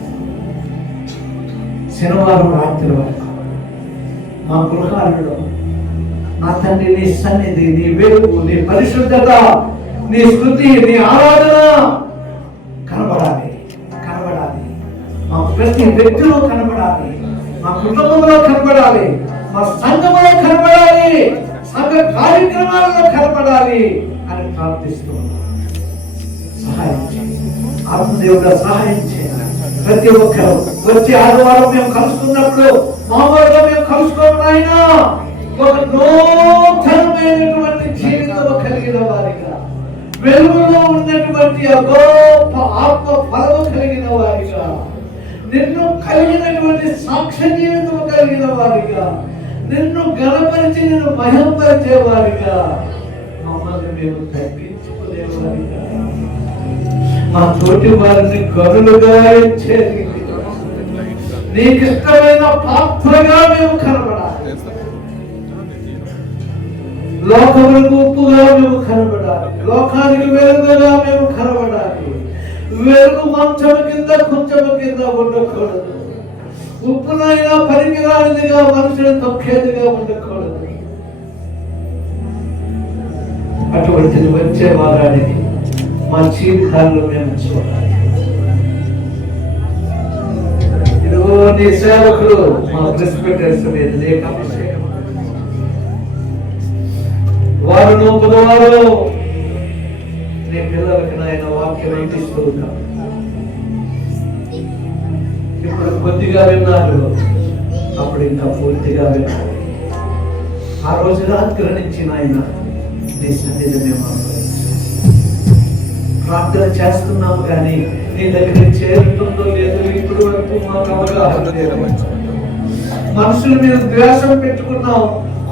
శనివారం రాత్రి వరకు మా గృహాలలో నా తండ్రి నీ సన్నిధి, నీ వెలుగు, నీ పరిశుద్ధత, నీ స్తుతి, నీ ఆరాధన కనబడాలి కనబడాలి. మా ప్రతి వ్యక్తిలో కనబడాలి, మా కుటుంబంలో కనబడాలి, మా సంఘంలో కనబడాలి. కార్యక్రమాలలో కనపడాలి అని ప్రార్థిస్తున్నాను. సహాయం చేయాలి, ఆత్మదేవుగా సహాయం చేయాలి. ప్రతి ఒక్కరు వచ్చే ఆదివారం మేము కలుసుకున్నప్పుడు మామూలుగా మేము కలుసుకోవడం అయినా ఒక నూతనమైనటువంటి జీవితం కలిగిన వారిగా, వెలుగులో ఉన్నటువంటి గొప్ప ఆత్మ ఫలము కలిగిన వారిగా, నిన్ను కలిగినటువంటి సాక్ష్య జీవితం కలిగిన వారిగా, నిన్ను గణపరిచి నిన్ను మహిమపరిచే వారిగా, మమ్మల్ని మేము తగ్గించుకునేవారిగా, మా తోటి వారిని గనులుగా ఇచ్చేది, నీకు ఇష్టమైన పాత్రగా మేము కనబడాలి. లోకములకు ఉప్పుగా మేము కనబడాలి, లోకానికి వెలుగుగా మేము కనబడాలి. వెలుగు మంచము కింద కొంచెము కింద ఉండకూడదు. ఉప్పునైనా పనికిరానిదిగా మనుషులు తొక్కేదిగా ఉండకూడదు. అటువంటిది వచ్చే వారానికి మా జీవితాల్లో మేము చూడాలి. ఇదిగో నీ సేవకులు మా ప్రెస్బిటర్స్ మీద లేక వారును బుధవారం నీ పిల్లలకి నాయన వాక్యం అందిస్తూ ఉంటాం. ఇప్పుడు కొద్దిగా విన్నారు, అప్పుడు ఇంకా పూర్తిగా విన్నారు. ఆ రోజు రాత్రి నుంచి నాయన నీ సన్నిధి మేము ప్రార్థన చేస్తున్నాము, కానీ నీ దగ్గర చేరుతుందో లేదో ఇప్పుడు వరకు మాకు అవగాహన లేదు. మనుషుల మీద ద్వేషం పెట్టుకున్నాం,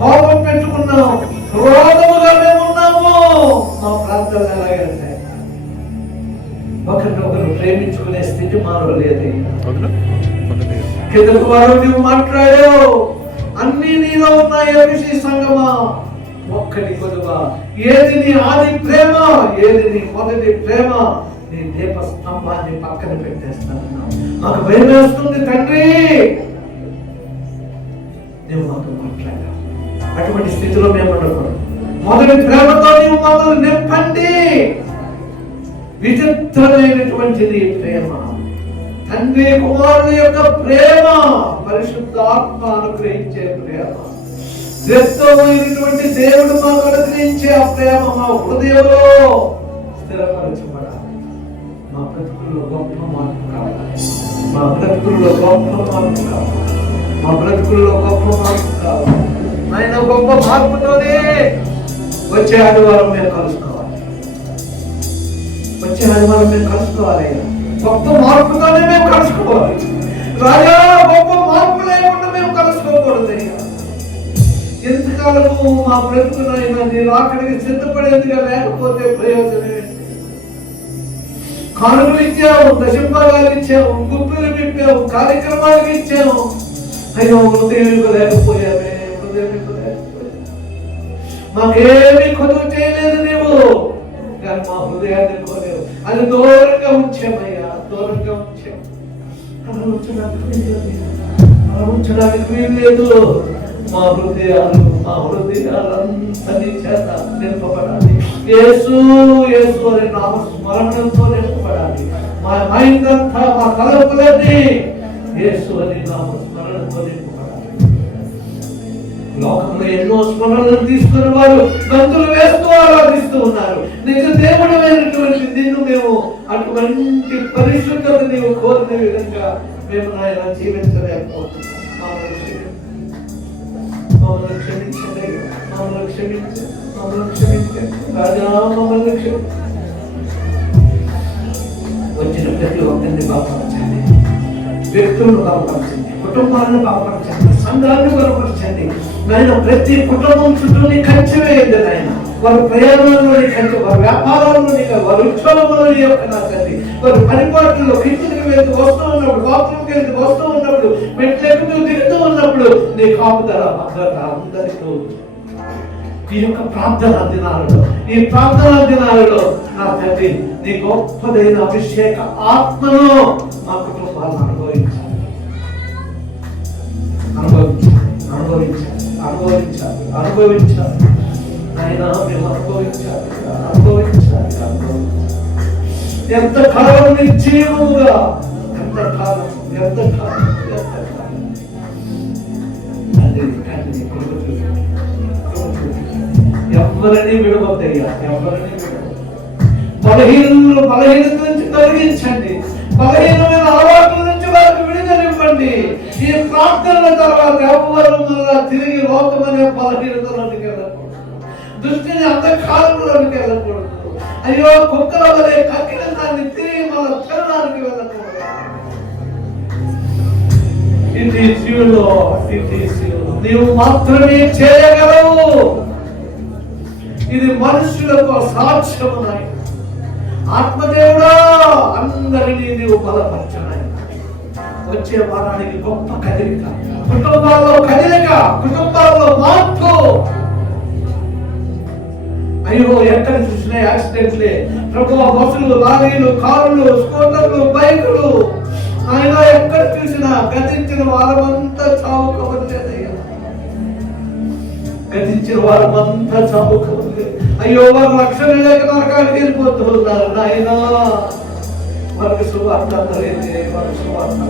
కోపం పెట్టుకున్నాం, క్రోధముగా మేము ఉన్నాము. మా ప్రార్థనలు ఎలాగంటే ఒకరినొకరు ప్రేమించుకునే స్థితి మాలో లేదు. కిందకు వారు నువ్వు మాట్లాడావు, అన్ని నీలో ఉన్నాయి. అభిషి సంగమా, ఒక్కటి కొలువా, ఏది నీ ఆది ప్రేమ, ఏది నీ మొదటి ప్రేమ, నీ దీప స్తంభాన్ని పక్కన పెట్టేస్తానన్నా మాకు భయం వేస్తుంది తండ్రి. నువ్వు మాతో మాట్లాడా, అటువంటి స్థితిలో మేము ఉండకూడదు. మొదటి ప్రేమతో నీవు మమ్మల్ని నింపండి. విచిత్రమైనటువంటిది ప్రేమ, తండ్రి కుమారుని యొక్క ప్రేమ, పరిశుద్ధాత్మ అనుగ్రహించే ప్రేమ, శ్రేష్టమైనటువంటి దేవుడు మాకు అనుగ్రహించే ఆ ప్రేమ మా హృదయంలో స్థిరపరచబడాలి. మా బ్రతుకుల్లో గొప్ప మార్పు కావాలి, మా బ్రతుకుల్లో గొప్ప మార్పు కావాలి, మా బ్రతుకుల్లో గొప్ప మార్పు కావాలి. ఆయన గొప్ప మార్పుతోనే వచ్చే ఆదివారం మేము కలుసుకోవాలి, వచ్చే ఆదివారం మేము కలుసుకోవాలి. గొప్ప మార్పుతోనే మేము కలుసుకోవాలి రాజా. గొప్ప మార్పు లేకుండా మేము కలుసుకోకూడదు. ఎంతకాలము మా బ్రతుకునైనా నేను అక్కడికి సిద్ధపడేదిగా లేకపోతే ప్రయోజనమే. కానుకలు ఇచ్చాము, దశంభాగాలు ఇచ్చాము, గుప్పులు విప్పాము, కార్యక్రమాలకు ఇచ్చాము, అయినా హృదయం లేకపోయామే. మాకేమీ కొనుగోలు చేయలేదు నీవు, కానీ మా హృదయాన్ని కోలేవు. అది దూరంగా ఉంచామయ్యా, దూరంగా ఉంచాము. ఉంచడానికి వీలు లేదు. మా హృదయాలంతని చేత నింపబడాలి. యేసు యేసు అనే నామ స్మరణంతో నింపబడాలి. మా మైండ్ అంతా, మా తలపులన్నీ యేసు అనే నామ స్మరణతో నింపబడాలి. లోకంలో ఎన్నో స్మరణలు తీసుకుని వారు గంతులు వేస్తూ ఆరాధిస్తూ ఉన్నారు. నిజ దేవుడమైనటువంటి నిన్ను మేము అటువంటి పరిశుద్ధత నీవు కోరిన విధంగా మేము నాయన జీవించలేకపోతున్నాం. మమ్మల్ని క్షమించండి, మమ్మల్ని క్షమించండి, మమ్మల్ని క్షమించండి రాజా, మమ్మల్ని క్షమించండి. వచ్చిన ప్రతి ఒక్కరిని బాగుపరచండి, వ్యక్తులను బాగుపరచండి, కుటుంబాలను బాగుపరచండి, సంఘాలను బలపరచండి. నాయన ప్రతి కుటుంబం చుట్టూ నీ కంచె వేయండి నాయన. వారి ప్రయాణంలో నీ కంచె, వారి వ్యాపారాల్లో నీ, వారి ఉద్యోగంలో నీ యొక్క నా తల్లి, వారి పరిపాలనలో కిచెన్కి వెళ్తూ వస్తూ ఉన్నప్పుడు, బాత్రూమ్కి వెళ్తూ వస్తూ ఉన్నప్పుడు, మెట్లు ఎక్కుతూ దిగుతూ ఉన్నప్పుడు నీ కాపుదల భద్రత అందరితో. ఈ యొక్క ప్రార్థనా దినాలలో, ఈ ప్రార్థనా దినాలలో నా తండ్రి నీ గొప్పదైన అభిషేక ఆత్మను మా కుటుంబాలను అనుభవించాలి, అనుభవించాలి, అనుభవించాలి, అనుభవించాలి, అనుభవించాలి. ఆయన మేము అనుభవించాలి, అనుభవించాలి, అనుభవించాలి. ఎంతకాలం నిర్జీవముగా, ఎంతకాలం, ఎంతకాలం, ఎంతకాలం. తండ్రి తండ్రి ఎవరిని విడవద్దయ్యా, ఎవరిని విడవద్దు. బలహీనత నుంచి తొలగించండి, బలహీనమైన అలవాట్ల నుంచి వారికి విడుదలివ్వండి. ఈ ప్రార్థనల తర్వాత ఎవరు మళ్ళా తిరిగి లోకమనే బలహీనతలోనికి వెళ్ళకూడదు, దృష్టిని అంధకారంలోనికి వెళ్ళకూడదు. అయ్యో కుక్కల వలె కక్కిన దాన్ని తిరిగి మన తినడానికి వెళ్ళకూడదు. It is you, Lord. It is you. నీవు మాత్రమే చేయగలవు. ఇది మనుషులకు అసాధ్యము నాయన. ఆత్మదేవుడా, అందరినీ నీవు బలపరచనాయన. వచ్చే వారానికి గొప్ప కదలిక, కుటుంబాల్లో కదలిక, కుటుంబాల్లో మార్పు. అయ్యో ఎక్కడ చూసినా యాక్సిడెంట్లే ప్రభువా, బస్సులు, లారీలు, కారులు, స్కూటర్లు, బైకులు. ఆయన ఎక్కడ చూసినా గతించిన వారమంతా చావు కవర్లేదయ్యా, గతించిన వారమంతా చావు కవర్లేదు. అయ్యో వారు రక్షణ లేక నరకానికి వెళ్ళిపోతూ ఉన్నారు నాయన. వారికి సువార్త అందలేదు, వారికి సువార్త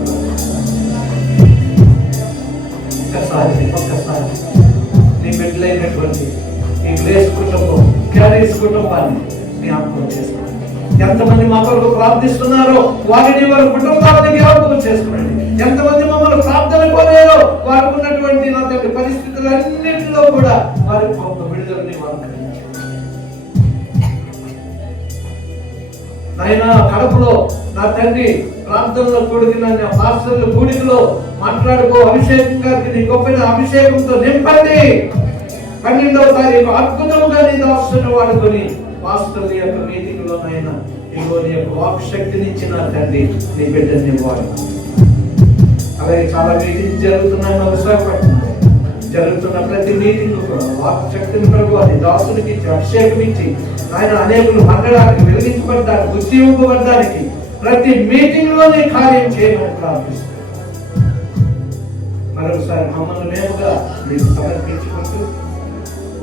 ఒక్కసారి నీ బిడ్డలైనటువంటి ఈ గ్రేస్ కుటుంబం, క్యారీస్ కుటుంబాన్ని జ్ఞాపకం చేసుకోండి. ఎంతమంది మా కొరకు ప్రార్థిస్తున్నారో వారిని వారి కుటుంబాలను జ్ఞాపకం చేసుకోండి. ఎంతమంది మమ్మల్ని ప్రార్థన కోరారో వారికి ఉన్నటువంటి నా తండ్రి పరిస్థితులన్నింటిలో కూడా వారి గొప్ప విడుదలని వారికి నాయనా. కడపలో నా తండ్రి ప్రాంతంలో కూడిన పాస్టర్ల కూడికలో మాట్లాడుకో, అభిషేకం గారికి నీ గొప్ప అభిషేకంతో నింపండి. 12వ తారీఖు అద్భుతంగా నీ దాసుని వాడుకొని పాస్టర్ల యొక్క మీటింగ్ లో నాయన ఇదిగో నీ యొక్క వాక్ శక్తిని ఇచ్చిన తండ్రి నీ బిడ్డని వాడు. అలాగే చాలా మీటింగ్ జరుగుతున్నాయి మా విశాఖపట్నం. జరుగుతున్న ప్రతి మీటింగ్ కూడా వాక్ శక్తిని ప్రభు అని దాసునికి ఇచ్చి అభిషేకం ఇచ్చి ఆయన అనేకులు మండడానికి, వెలిగించబడ్డానికి, ఉద్యోగపడ్డానికి ప్రతి మీటింగ్ లోనే కార్యం చేయమని ప్రార్థిస్తున్నాం. మరొకసారి మమ్మల్ని మేముగా మీకు సమర్పించుకుంటూ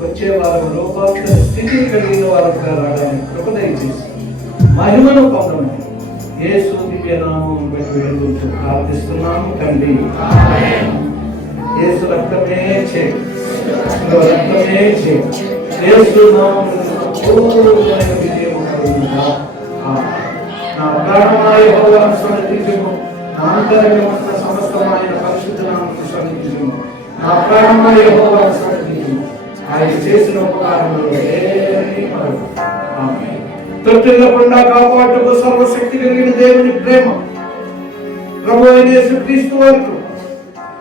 వచ్చే వారు రూపాంతర స్థితి కలిగిన వారుగా రావడానికి కృప దయచేసి మహిమను పొందమని యేసు దివ్య నామం బట్టి వేడుకుంటూ ప్రార్థిస్తున్నాము తండ్రి. యేసు రక్తమే చేయి, రక్తమే చేయి. యేసు నామములో విజయం కలుగుగా. నా ప్రాణమాయ యెహోవాను సన్నిధించుము, నా అంతరంగమున్న సమస్తమైన పరిశుద్ధ నామమును సన్నిధించుము. నా ప్రాణమాయ యెహోవాను సన్నిధించుము, ఆయన చేసిన ఉపకారములు ఏమీ మరొకటి. ఆమేన్. తొట్టిల్లకుండా కాపాడుటకు సర్వశక్తి కలిగిన దేవుని ప్రేమ, ప్రభు అయిన యేసుక్రీస్తు వారి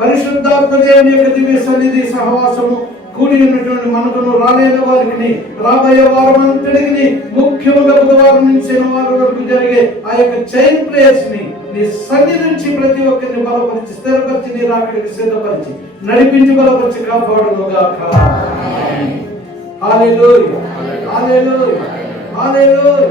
పరిశుద్ధాత్మ దేవుని యొక్క దివ్య సన్నిధి సహవాసము కూడి ఉన్నటువంటి మనకును రాలేని వారికి రాబోయే వారం అంతటికి ముఖ్యంగా బుధవారం నుంచి శనివారం వరకు జరిగే ఆ యొక్క చైన్ ప్రేయర్స్ ని నీ సన్నిధి నుంచి ప్రతి ఒక్కరిని బలపరిచి, స్థిరపరిచి, నీ రాకడికి సిద్ధపరిచి, నడిపించి, బలపరిచి కాపాడునుగాక. హల్లెలూయా, హల్లెలూయా, హల్లెలూయా.